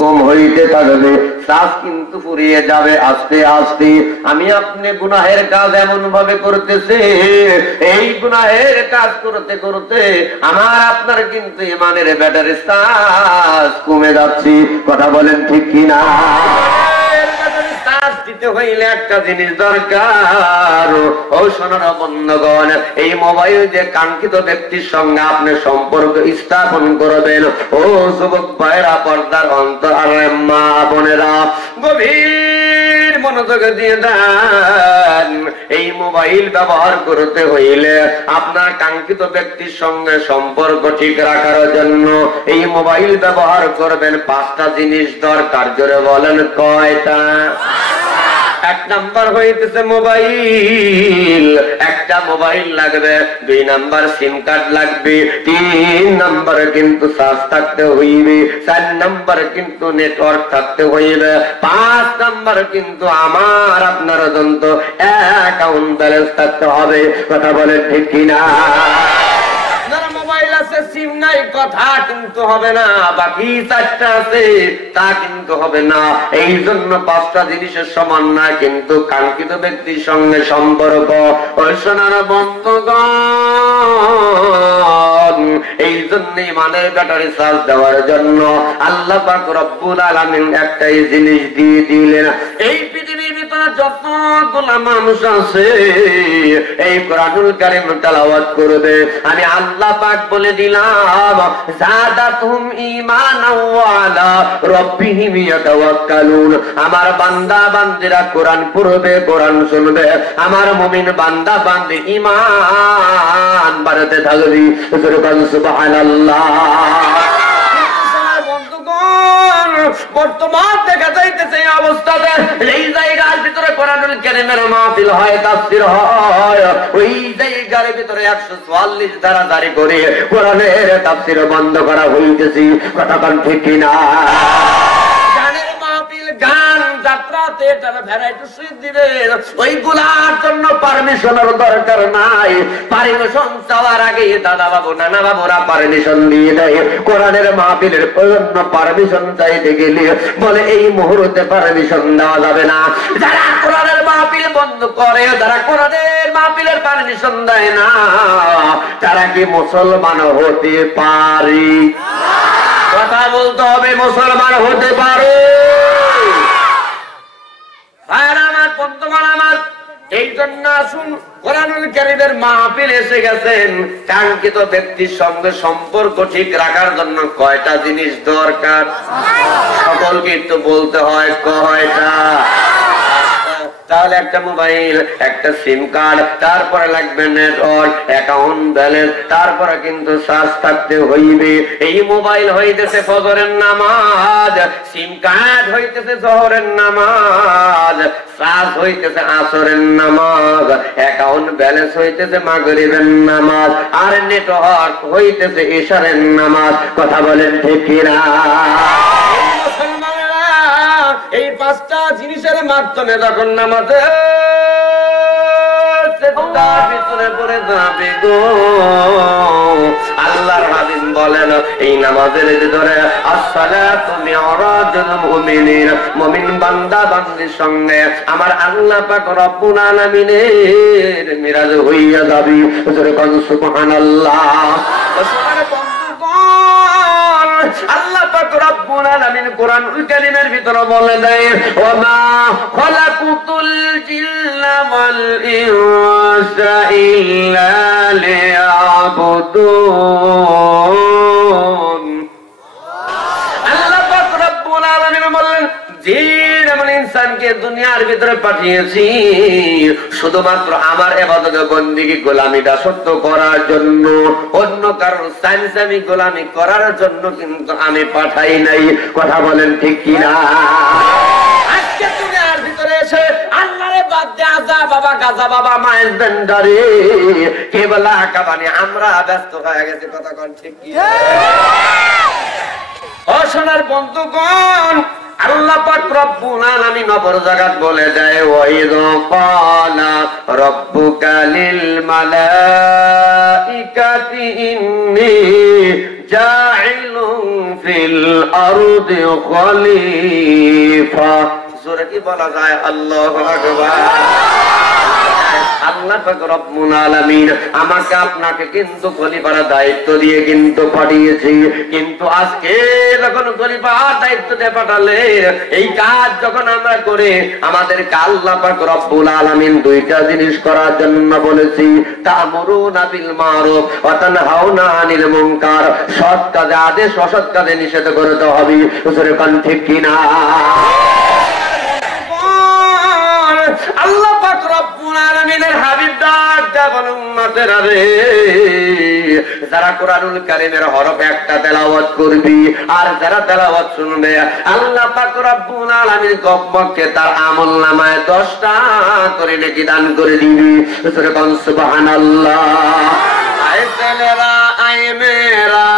কম হইতে থাকবে, চার্জ কিন্তু ফুরিয়ে যাবে আস্তে আস্তে। আমি আপনি গুনাহের কাজ এমন ভাবে করতেছে, এই গুনাহের কাজ করতে করতে আমার আপনার কিন্তু ইমানের ব্যাটারি চার্জ কমে যাচ্ছে। কথা বলেন ঠিক কিনা? দিতে হইলে একটা জিনিস দরকার। ও সোনার বন্ধুগণ, এই মোবাইল যে কাঙ্ক্ষিত ব্যক্তির সঙ্গে আপনি সম্পর্ক স্থাপন করবেন, ও যুবক ভাইরা, পর্দার অন্তরালে মা বোনেরা, গভীর মনোযোগ দিয়ে দেন। এই মোবাইল ব্যবহার করতে হইলে আপনার কাঙ্ক্ষিত ব্যক্তির সঙ্গে সম্পর্ক ঠিক রাখার জন্য এই মোবাইল ব্যবহার করবেন। 5টা জিনিস দরকার। জোরে বলেন কয়টা? 1 নাম্বার হইতেছে মোবাইল, একটা মোবাইল লাগবে। 2 নাম্বার সিম কার্ড লাগবে। 3 নাম্বার কিন্তু চার্জ থাকতে হইবে। 4 নাম্বার কিন্তু নেটওয়ার্ক থাকতে হইবে। 5 নাম্বার কিন্তু আমার আপনার জন্য অ্যাকাউন্ট ব্যালেন্স থাকতে হবে। কথা বলেন ঠিক কিনা? মোবাইল আছে, সিম নাই, কথা কিন্তু হবে না। বাকি 4টা আছে, তা কিন্তু হবে না। এই জন্য 5টা জিনিসের সমন্বয় কিন্তু কাঙ্ক্ষিত ব্যক্তির সঙ্গে সম্পর্ক। ওই সোনার বন্ধুগণ, এই জন্য ইমানের ব্যাটারি চার্জ দেওয়ার জন্য আল্লাহ পাক রব্বুল আলামিন একটাই জিনিস দিয়ে দিলেন। এই পৃথিবীর ভিতরে যতগুলা মানুষ আছে এই কোরআনুল কারীম তেলাওয়াত করবে, আমি আল্লাহ পাক বলে দিলাম, যাদাতুহুম ঈমানাও ওয়া আলা রাব্বিহিম ইয়াতাওয়াক্কালুন। আমার বান্দা বান্দীরা কোরআন পড়বে, কোরআন শুনবে, আমার মুমিন বান্দা বান্দী ঈমান বাড়াতে থাকবে। সুবহানাল্লাহ। বর্তমান দেখা যাইতেছে এই অবস্থাতে এই জায়গার ভিতরে কোরআনুল কারীমের মাহফিল হয়, তাফসীর হয়, ওই জায়গার ভিতরে 144 ধারা জারি করে কোরআনের তাফসীর বন্ধ করা হইতেছে। কথা বলেন ঠিক কিনা? গানের মাহফিল, গান, যাত্রা, থিয়েটার, ভ্যারাইটি সুইট দিবেন, ওইগুলার জন্য পারমিশনের দরকার নাই। পারমিশন চাওয়ার আগে দাদা বাবু নানা বাবুরা পারমিশন দিয়ে দেয়। কোরআনের মাহফিলের জন্য পারমিশন চাইতে গেলে বলে এই মুহূর্তে পারমিশন দেওয়া যাবে না। যারা কোরআনের মাহফিল বন্ধ করে, যারা কোরআনের মাহফিলের পারমিশন দেয় না, তারা কি মুসলমান হতে পারে? কথা বলতে হবে, মুসলমান হতে পারে? আমার বন্ধুগণ আমার, এই জন্য আসুন, কোরআনুল কারীমের মাহফিল এসে গেছেন, কাঙ্ক্ষিত ব্যক্তির সঙ্গে সম্পর্ক ঠিক রাখার জন্য কয়টা জিনিস দরকার? সকলকে একটু বলতে হয় কয়টা? তাহলে একটা মোবাইল, একটা সিম কার্ড, তারপরে লাগবে নেটওয়ার্ক, অ্যাকাউন্ট ব্যালেন্স, তারপরে কিন্তু চার্জ থাকতে হইবে। এই মোবাইল হইতেছে ফজরের নামাজ, সিম কার্ড হইতেছে জোহরের নামাজ, চার্জ হইতেছে আসরের নামাজ, অ্যাকাউন্ট ব্যালেন্স হইতেছে মাগরিবের নামাজ, আর নেটওয়ার্ক হইতেছে ইশারের নামাজ। কথা বলেন ঠিক কিনা? এই 5টা জিনিসের মাধ্যমে যখন নামাজে ভিতরে পড়ে যাবে গো, আল্লাহর হাবিব বলেন এই নামাজের ভিতরে আসসালাতু মিরাজুল মুমিনিন, মুমিন বান্দা বান্দির সঙ্গে আমার আল্লাহ পাক রব্বুল আলামিনের মিরাজ হইয়া যাবে। সুবহানাল্লাহ। আল্লাহ পাক রব্বুল আলামিন কোরআনুল কারীমের ভিতরে বলে দেয়, ওয়া মা খালাকুতুল জিন্না ওয়াল ইনসা ইল্লা লিয়াবুদুন। আল্লাহ পাক রব্বুল আলামিন বলেন, জিন এবং ইনসানকে দুনিয়ার ভিতরে পাঠিয়েছি শুধুমাত্র আমার ইবাদত বন্দেগী গোলামিটা সত্য করার জন্য, অন্য কারোর সাইন্সামি গোলামি করার জন্য কিন্তু আমি পাঠাই নাই। কথা বলেন ঠিক কিনা? আজকে দুনিয়ার ভিতরে এসে আল্লাহরে বাদ দিয়ে আজা বাবা, গাজা বাবা, মায়ের বেন্ডারে কেবলা কাবানি আমরা ব্যস্ত হয়ে গেছি। কথা কোন ঠিক কি? ও সোনার বন্ধুগণ, আল্লাহ পাক রব্বুল আলামিন অপর জায়গায় বলে দেয় ওয়াইদ ক্বালা রাব্বুকা লিল মালাইকাতি ইন্নী জাইলুন ফিল আরদি খলিফা। জোরে কি বলা যায়? আল্লাহু আকবার। আল্লাহ পাক রব্বুল আলামিন আমাকে আপনাকে কিন্তু খলিফার দায়িত্ব দিয়ে কিন্তু পাঠিয়েছি, কিন্তু আজকে যখন খলিফার দায়িত্ব দিয়ে পাঠালেন, এই কাজ যখন আমরা করে আমাদেরকে আল্লাহ পাক রব্বুল আলামিন দুইটা জিনিস করার জন্য বলেছি, তা'মুরুনা বিল মারুফ ওয়া তানহাউনা আনিল মুনকার। সৎ কাজে আদেশ, অসৎ কাজে নিষেধ করতে হবে। জোরে কোন ঠিক কিনা? আল্লাহ পাক রব্বুল আলামিনের হাবিব ডাকটা বলেন উম্মতেরা রে, যারা কোরআনুল কারীমের হরফ একটা তেলাওয়াত করবি আর যারা তেলাওয়াত শুনবে, আল্লাহ পাক রব্বুল আলামিন কমপক্ষে তার আমলনামায় 10টা করে নেকি দান করে দিবি। সুবহান সুবহানাল্লাহ। আয় ছেলেরা আয় মেয়েরা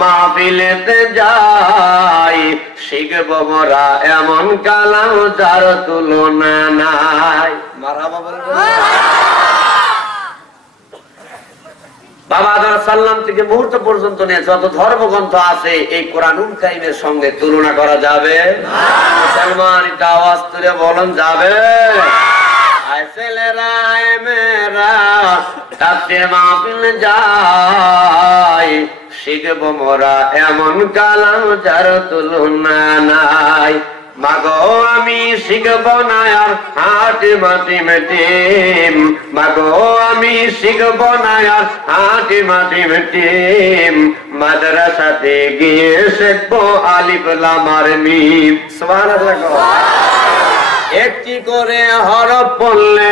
মাহফিলেতে যাই, শিখবো মোরা এমন কালাম যার তুলনা নাই। মারহাবা বলেন। বাবা আদম সাল্লাম থেকে মুহূর্ত পর্যন্ত নিয়ে যত ধর্মগ্রন্থ আছে এই কোরআনুল কারীমের সঙ্গে তুলনা করা যাবে না। মুসলমান এটা আওয়াজ তুলে বলেন যাবে? আয় ছেলেরা আয় মেয়েরা তাফসীর মাহফিল যাই, শিখবো মোরা এমন কালাম যার তুলনা নাই। মাগো আমি শিখবো না আর হাঁটি মাটি মেটিম, মাগো আমি শিখবো না আর হাঁটি মাটি মেটিম, মাদ্রাসাতে গিয়ে শিখবো আলিফ লাম আর মিম। সুবহানাল্লাহ। একটি করে হরফ পড়লে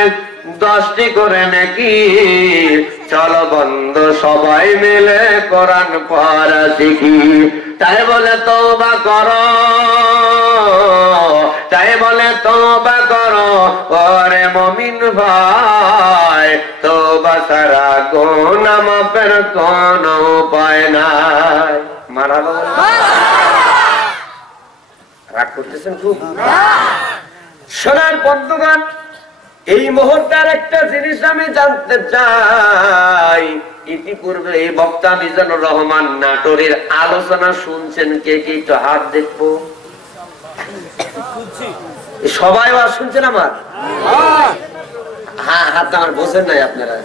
10টি করে নাকি। চলো বন্ধু সবাই মিলে কোরআন পড়া শিখি। তাই বলে তওবা করো, তাই বলে তওবা করো ওরে মুমিন ভাই, তওবা ছাড়া গুনাহ মাফের কোনো উপায় নাই। মারহাবা। রাগ করতেছেন খুব? শোনার বন্ধুগণ, এই মুহূর্তের একটা জিনিস আমি জানতে চাই। ইতিপূর্বে এই বক্তা মিজানুর রহমান নাটোরের আলোচনা শুনছেন কে কে? একটু হাত দেখবো। সবাই ওয়াজ শুনছেন আমার? হ্যাঁ, হাত আমার বোঝেন নাই আপনারা?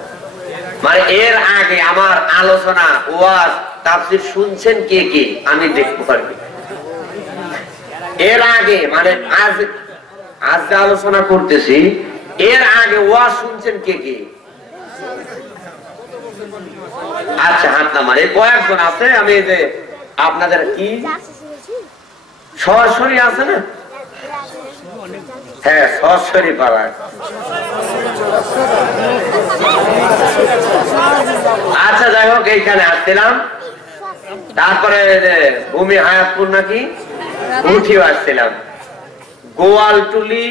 মানে এর আগে আমার আলোচনা ওয়াজ তাফসীর শুনছেন কে কে? আমি দেখতে পারবি। এর আগে মানে আজ আলোচনা করতেছি, এর আগে ওয়াজ শুনছেন কে কে? আচ্ছা হাত নামান। এই কয়েকজন আছে। আমি যে আপনাদের কি সরাসরি আছে না? হ্যাঁ, সরাসরি পাড়ায়। আচ্ছা যাই হোক, এইখানে আসছিলাম। তারপরে ভূমি হায়াতপুর নাকি উঠিও আসছিলাম। গোয়ালটুলি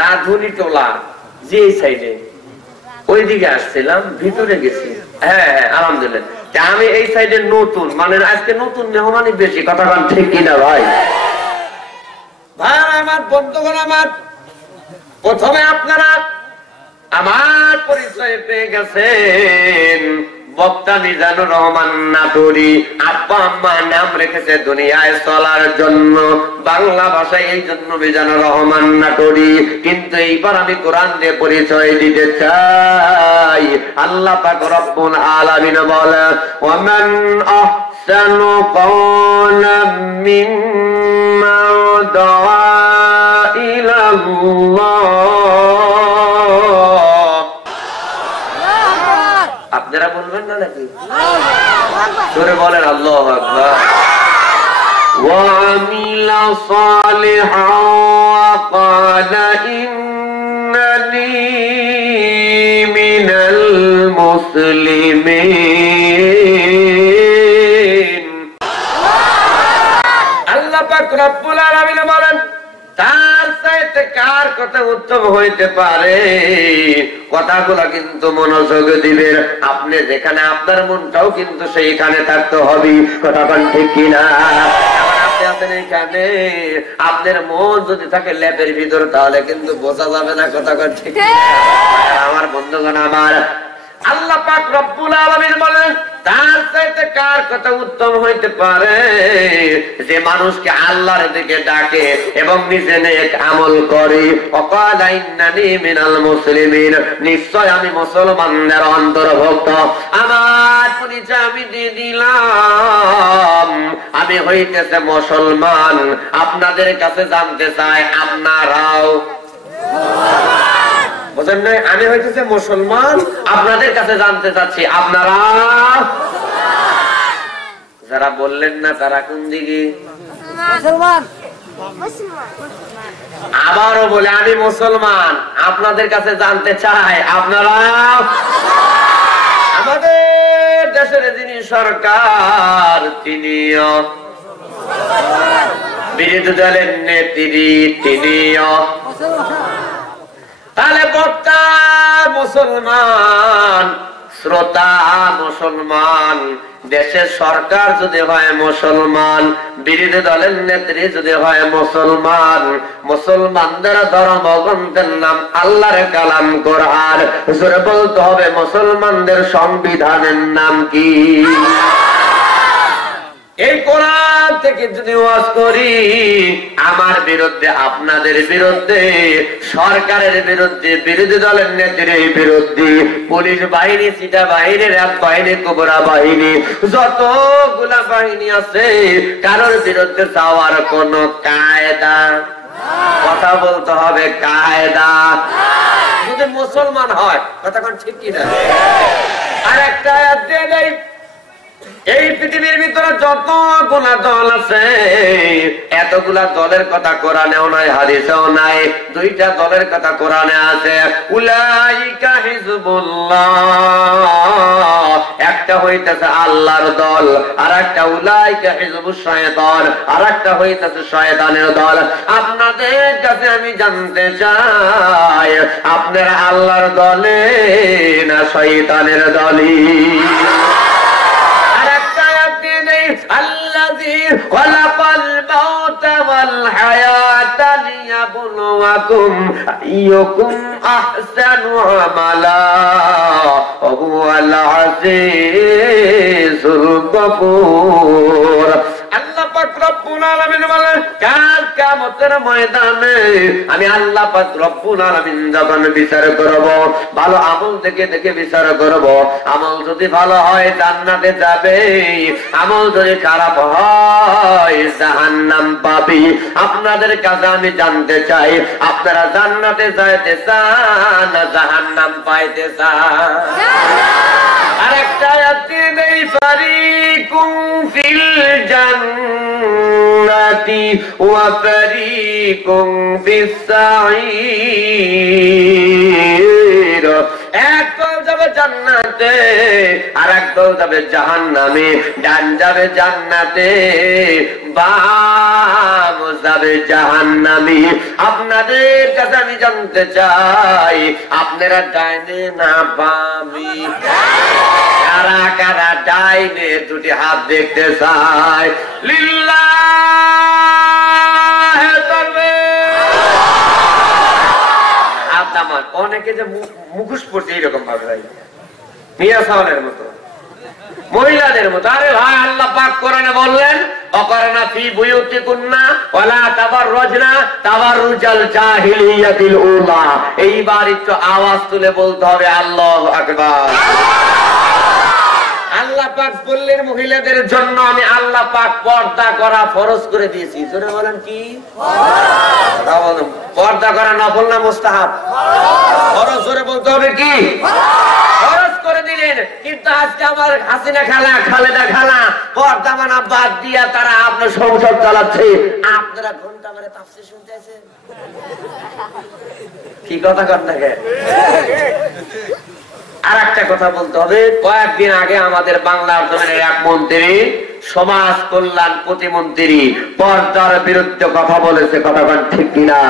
রাধুনি টোলা যে সাইডে, ওই দিকে আসছিলাম, ভিতরে গেছি। হ্যাঁ হ্যাঁ, আলহামদুলিল্লাহ। আমি এই সাইডে নতুন, মানে আজকে নতুন মেহমানই বেশি। কথা বলেন ঠিক কিনা ভাই? ভাই আমার বন্ধুগণ, আমার প্রথমে আপনারা আমার পরিচয় পেয়ে গেছেন। বক্তা মিজানুর রহমান নাটোরি। আব্বা আম্মা নাম রেখেছে দুনিয়ায় চলার জন্য, বাংলা ভাষায় এই জন্য মিজানুর রহমান নাটোরি। কিন্তু এইবার আমি কোরআন দিয়ে পরিচয় দিতে চাই। আল্লাহ পাক রব্বুল আলামিন বলে, ওয়ামান আহসানু কওলাম মিম্মান দাআ ইলাল্লাহ। আপনারা বলবেন না নাকি? জোরে বলেন আল্লাহু আকবার। ওয়া আমিলা সালিহান ওয়া ক্বালা ইন্নানি মিনাল মুসলিমিন। আল্লাহ পাক রব্বুল আলামিন বলেন, তার চাইতে কার কথা উত্তম হইতে পারে? কথাগুলো কিন্তু মনোযোগ দিবেন। আপনি যেখানে, আপনার মনটাও কিন্তু সেইখানে থাকতে হবে। কথা বলেন ঠিক কিনা? আপনি আছেন এখানে, আপনার মন যদি থাকে ল্যাপের ভিতর তাহলে কিন্তু বোঝা যাবে না কথা ঠিক। আমার বন্ধুগণ আমার, আল্লাহ পাক রব্বুল আলামিন বলেন তার চাইতে কার কথা উত্তম হইতে পারে যে মানুষকে আল্লাহর দিকে ডাকে এবং নিজে নেক আমল করে। ওয়াকালা ইন্নানি মিনাল মুসলিমিন, নিশ্চয় আমি মুসলমানদের অন্তর্ভুক্ত। আমার পরিচয় আমি দিয়ে দিলাম, আমি হইতেছে মুসলমান। আপনাদের কাছে জানতে চাই আপনারাও বুঝেন নাই? আমি হইতেছে মুসলমান, আপনাদের কাছে জানতে চাচ্ছি আপনারা। যারা বললেন না তারা কোন দিকে? মুসলমান। আবারও বলে আমি মুসলমান, আপনাদের কাছে জানতে চাই আপনারা। আমাদের দেশের যিনি সরকার তিনিও, বিরোধী দলের নেত্রী তিনিও, তাহলে বক্তা মুসলমান, শ্রোতা মুসলমান, দেশের সরকার যদি হয় মুসলমান, বিরোধী দলের নেত্রী যদি হয় মুসলমান, মুসলমানদের ধর্মগ্রন্থের নাম আল্লাহর কালাম কোরআন, জোরে বলতে হবে মুসলমানদের সংবিধানের নাম কি? এই কোরআন থেকে যদি ওয়াজ করি আমার বিরুদ্ধে, আপনাদের বিরুদ্ধে, সরকারের বিরুদ্ধে, বিরোধী দলের নেত্রীর বিরুদ্ধে, পুলিশ বাহিনী, সিটা বাহিনী, রাত বাহিনী, কোবরা বাহিনী, যতগুলা বাহিনী আছে, কারোর বিরুদ্ধে যাওয়ার কোন কায়দা, কথা বলতে হবে কায়দা, যদি মুসলমান হয়। কথা কোন ঠিক কিনা? আর একটা আয়াত দিয়ে দেই, এই পৃথিবীর ভিতরে যতগুলা দল আছে, এতগুলা দলের কথা কোরআনেও নাই, হাদিসেও নাই। দুইটা দলের কথা কোরআনে আছে, উলাইকা হিজবুল্লাহ, একটা হইতেছে আল্লাহর দল, আর একটা উলাইকা হিজবুশ শয়তান, আর একটা হইতেছে শয়তানের দল। আপনাদের কাছে আমি জানতে চাই আপনারা আল্লাহর দলে না শয়তানের দলে? الذي خلق الموت والحياة ليبلوكم أيكم أحسن عملا وهو العزيز الغفور। আল্লাহ পাক রব্বুল আলামিন বলেন কাল কিয়ামতের ময়দানে আমি আল্লাহ পাক রব্বুল আলামিন যখন বিচার করব, ভালো আমল দেখে দেখে বিচার করব। আমল যদি ভালো হয় জান্নাতে যাবে, আমল যদি খারাপ হয় জাহান্নাম পাবে। আপনাদের কাছে আমি জানতে চাই আপনারা জান্নাতে যাইতে চান না জাহান্নাম পাইতে চান? আরেকটা আয়াত নেই, ফারিকুম ফিল জান্নাতি ওয়া ফারিকুম ফিস সাঈর। এক দল যাবে জান্নাতে আর এক দল যাবে জাহান্নামে। ডান যাবে জান্নাতে, বাম যাবে জাহান্নামে। আপনাদের কাছে আমি জানতে চাই আপনারা ডাইনে না বামে? কারা কারা ডাইনে? দুটি হাত দেখতে চাই। লিল্লাহ তাকবীর। অনেকে যে মুখোশ পড়ছে এইরকম ভাবে মিয়া সাওয়ালের মতো, মহিলাদের মতো। আরে ভাই আল্লাহ পাক কোরআনে বললেন অকরনা ফি বুয়ুতিকুন্না ওয়ালা তাবাররুজনা তাবাররুজাল জাহিলিয়াতিল উলা। এইবার একটু আওয়াজ তুলে বলতে হবে আল্লাহু আকবার। আল্লাহ পাক বললেন মহিলাদের জন্য আমি আল্লাহ পাক পর্দা করা ফরজ করে দিয়েছি। জোরে বলেন কি? পর্দা করা নফল না মুস্তাহাব? ফরজ। জোরে বলতে হবে কি? ফরজ করে দিলেন। কিন্তু আজকে আমার হাসিনা খালা, খালেদা খালা পর্দা মানা বাদ দিয়া তারা আপনার সংসার চালাচ্ছে। আপনারা ঘন্টা করে তাফসীর শুনতে আছেন? কি কথা কর থাকে? আর একটা কথা বলতে হবে, কয়েকদিন আগে আমাদের বাংলার জমিনের এক মন্ত্রী, সমাজ কল্যাণ প্রতিমন্ত্রী পর্দার বিরুদ্ধে কথা বলেছে। কথা ঠিক কিনা?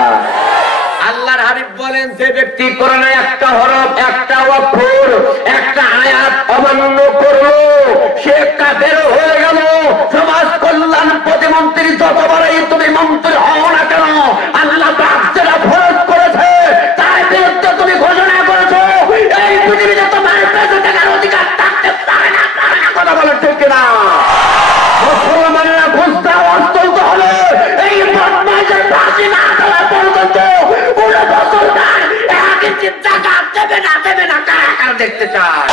আল্লাহর হাবিব বলেন যে ব্যক্তি কোরআনে একটা হরফ, একটা অক্ষর, একটা আয়াত অমান্য করলো সে কাফের হয়ে গেল। সমাজ কল্যাণ প্রতিমন্ত্রী যতবার দেখতে চাই।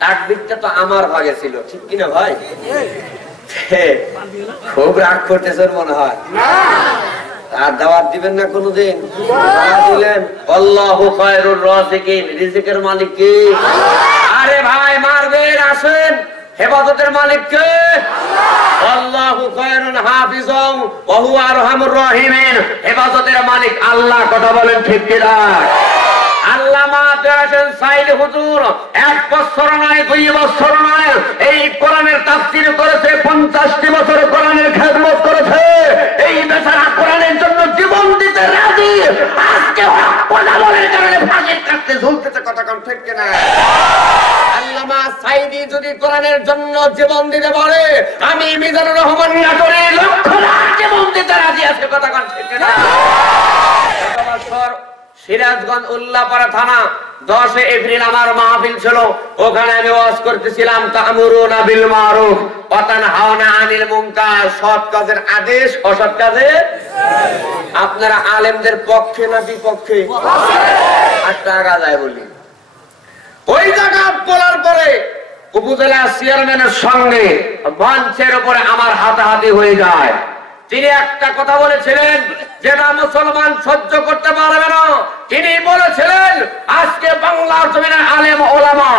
তাকবীরটা তো আমার ভাগে ছিল, ঠিক কিনা ভাই? খুব রাগ করতেছেন মনে হয়। আর দাওয়াত দিবেন না কোনদিন? দিলেন আল্লাহু খায়রুর রাযিকিন, রিজিকের মালিক কে? আরে ভাই মারবেন, আসেন। হেফাজতের মালিক কে? আল্লাহু খায়রুন হাফিজান ওয়া হুয়া আরহামুর রাহিমিন। হেফাজতের মালিক আল্লাহ। কথা বলেন ঠিক কিনা? আল্লামা দেওয়ান সাইদ হুজুর 1 বছর নয় 2 বছর নয় এই কোরআনের তাফসীর করেছে, 50টি বছর কোরআনের খেদমত করেছে। এই বেচারা কোরআনের জন্য জীবন দিতে রাজি। আজকে হক কথা বলার কারণে ফাঁসির কাছে ঝুলতেছে। কথা কোন ঠিক কিনা? আল্লামা সাইদি যদি কোরআনের জন্য জীবন দিতে পারে, আমি মিজানুর রহমান নাটোরে লক্ষ লাখ জীবন দিতে রাজি আছে। কথা কোন ঠিক কিনা? সিরাজগঞ্জ উল্লাপাড়া থানা 10 এপ্রিল আমার মাহফিল ছিল। ওখানে আমি ওয়াজ করতেছিলাম তা'মুরুনা বিল মারুফ ওয়া তানহাউনা আনিল মুনকার। সৎ কাজের আদেশ, অসৎ কাজের। আপনারা আলেমদের পক্ষে না বিপক্ষে? একটা আগা যায় বলি। ওই জায়গা বলার পরে উপজেলা চেয়ারম্যানের সঙ্গে মঞ্চের উপরে আমার হাতাহাতি হয়ে যায়। তিনি একটা কথা বলেছিলেন যেটা মুসলমান সহ্য করতে পারবে না। তিনি বলেছিলেন আজকে বাংলার জমিনে আলেম ওলামা,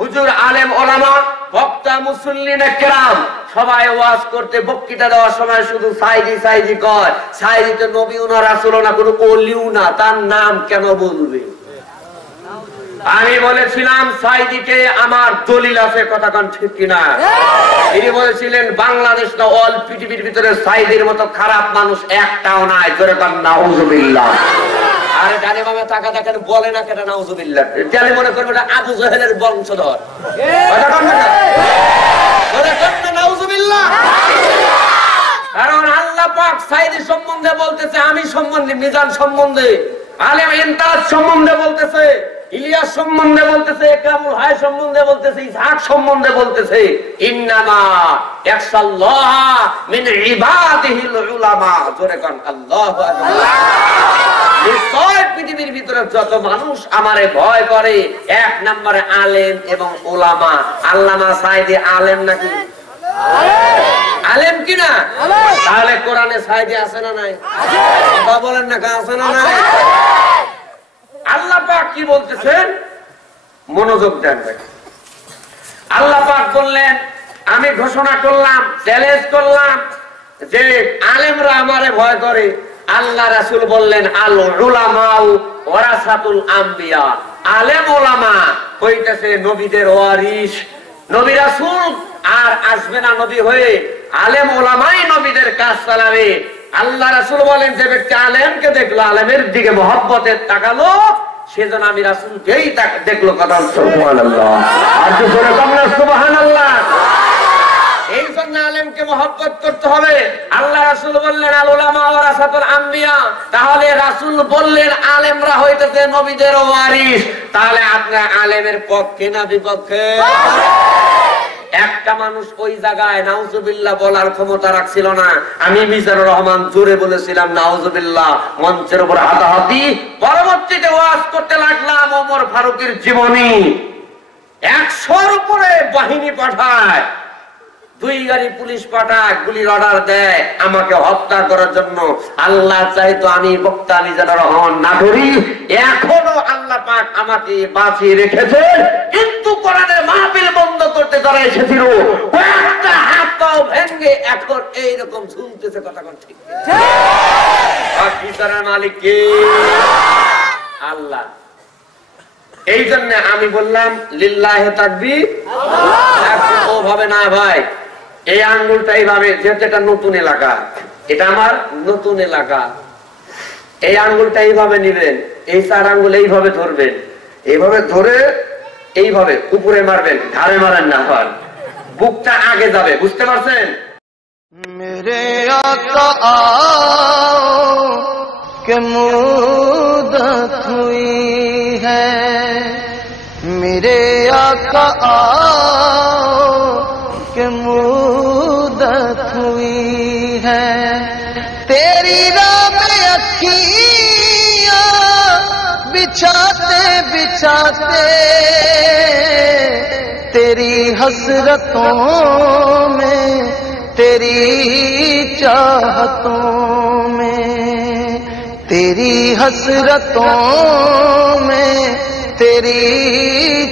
হুজুর আলেম ওলামা, বক্তা মুসল্লিনে কেরাম সবাই ওয়াজ করতে বক্তৃতা দেওয়ার সময় শুধু সাইদি সাইদি কয়। সাইদি তো নবীও না, রাসূলও না, কোনো ওলিও না, তার নাম কেন বলবে? আমি বলেছিলাম সাইদিকে আমার দলিল আছে। কথা কোন ঠিক কিনা? তিনি বলেছিলেন বাংলাদেশ না অল পৃথিবীর ভিতরে সাইদির মতো খারাপ মানুষ একটাও নাই। জোরে কোন নাউজুবিল্লাহ। আরে ডানে বামে তাকা দেখেন, বলে না কেন নাউজুবিল্লাহ? তাহলে মনে করবে এটা আবু জাহেলের বংশধর। কথা কোন না? জোরে কোন নাউজুবিল্লাহ। কারণ আল্লাহ পাক সাইদি সম্বন্ধে বলতেছে, আমি সম্বন্ধে, মিজান সম্বন্ধে, আলেম ইনতাজ সম্বন্ধে বলতেছে, ইলিয়াস সম্বন্ধে বলতেছে, কামুল হায় সম্বন্ধে বলতেছে, ইসহাক সম্বন্ধে বলতেছে। ইন্নামা ইয়াখশাল্লাহ মিন ইবাদিহিল উলামা। জোরে কোন আল্লাহু আকবার। নিশ্চয় পৃথিবীর ভিতরে যত মানুষ আমারে ভয় করে, 1 নম্বরে আলেম এবং উলামা। আল্লামা সাইদি আলেম নাকি? আলেম কিনা? তাহলে কোরআনে সাইদি আছে না নাই? কথা বলেন না, আছে না নাই? আল্লাহ পাক কি বলতেছেন মনোযোগ দেন ভাই। আল্লাহ পাক বললেন আমি ঘোষণা করলাম, চ্যালেঞ্জ করলাম যে আলেমরা আমারে ভয় করে। আল্লাহ রাসূল বললেন আল উলামাউ ওয়ারাসাতুল আম্বিয়া। আলেম ওলামা হইতেছে নবীদের ওয়ারিস। নবী রাসূল আর আসবে না নবী হয়ে, আলেম ওলামাই নবীদের কাজ চালাবে। আল্লাহ রাসূল বলেন যে ব্যক্তি আলেমকে দেখলো, আলেমের দিকে মহব্বতে তাকালো, সেজন্য আমি রাসূলকেই দেখলো। কথা সুবহানাল্লাহ। আর তো জোরে বলেন সুবহানাল্লাহ। এই জন্য আলেমকে মহব্বত করতে হবে। আল্লাহ রাসূল বললেন আল উলামা ওয়ারাসাতুল আম্বিয়া। তাহলে রাসূল বললেন আলেমরা হইতেছে নবীদের ওয়ারিস। তাহলে আপনারা আলেমের পক্ষে না বিপক্ষে? একটা মানুষ ওই জায়গায় নাউজুবিল্লাহ বলার ক্ষমতা রাখছিল না। আমি মিজানুর রহমান জোরে বলেছিলাম নাউজুবিল্লাহ, মঞ্চের উপর হাতাহাতি। পরবর্তীতে ওয়াজ করতে লাগলাম ওমর ফারুকের জীবনী। 100-র উপরে বাহিনী পাঠায়, 2 গাড়ি পুলিশ পাঠায়, গুলির অর্ডার দেয় আমাকে হত্যা করার জন্য। আল্লাহ চাইতো আমি বক্তা মিজানুর রহমান নাটোরী, এখনো আল্লাহ পাক আমাকে বাঁচিয়ে রেখেছেন। কিন্তু কোরআনের মাহফিল বন্ধ করতে যারা এসেছিল, একটা হাত পাও ভেঙে এখন এইরকম ঝুলতেছে। কথা কোন ঠিক? বিচারের মালিক কে? আল্লাহ। এই জন্য আমি বললাম লিল্লাহি তাকবীর। ওভাবে না ভাই, এই আঙ্গুলটা এইভাবে, যেহেতু এটা নতুন এলাকা, এটা আমার নতুন এলাকা, এই আঙ্গুলটা এইভাবে নিবেন, এই 4 আঙ্গুল এইভাবে ধরবেন, এইভাবে ধরে এইভাবে উপরে মারবেন, ঘাড়ে মারেন না, বুকটা আগে যাবে। বুঝতে পারছেন? میرے آقا آؤ کہ مدت ہوئی ہے، میرے آقا آؤ کہ مدت ہوئی ہے، تیری راہ میں اکھیاں بچھاتے بچھاتے تیری حسرتوں میں، تیری چاہتوں میں، تیری حسرتوں میں، تیری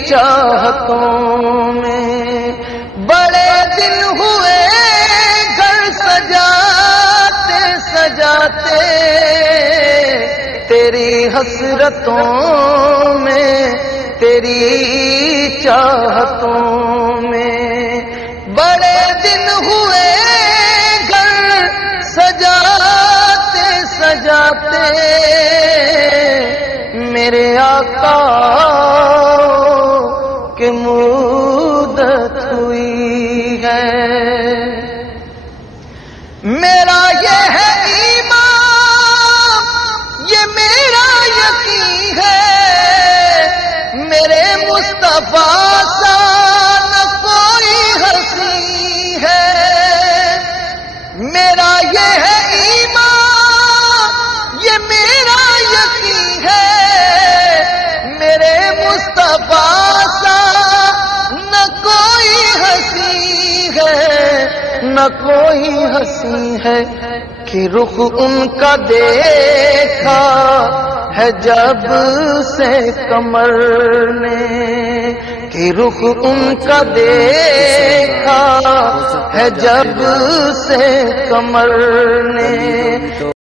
چاہتوں میں، بڑے دن ہوئے گھر سجاتے سجاتے تیری حسرتوں میں، تیری چاہتوں میں، بڑے دن ہوئے گھر سجاتے سجاتے میرے آقا کی مدت ہوئی ہے، میرا یہ ہے ایمان، یہ میرا یقین ہے، میرے مصطفیٰ سا نہ کوئی ہنسی ہے، میرا یہ ہے ایمان، یہ میرا یقین ہے، میرے مصطفیٰ سا نہ کوئی ہنسی ہے، نہ کوئی ہنسی ہے، کہ رخ ان کا دیکھا ہے جب سے قمر نے، کہ رخ ان کا دیکھا ہے جب سے قمر نے،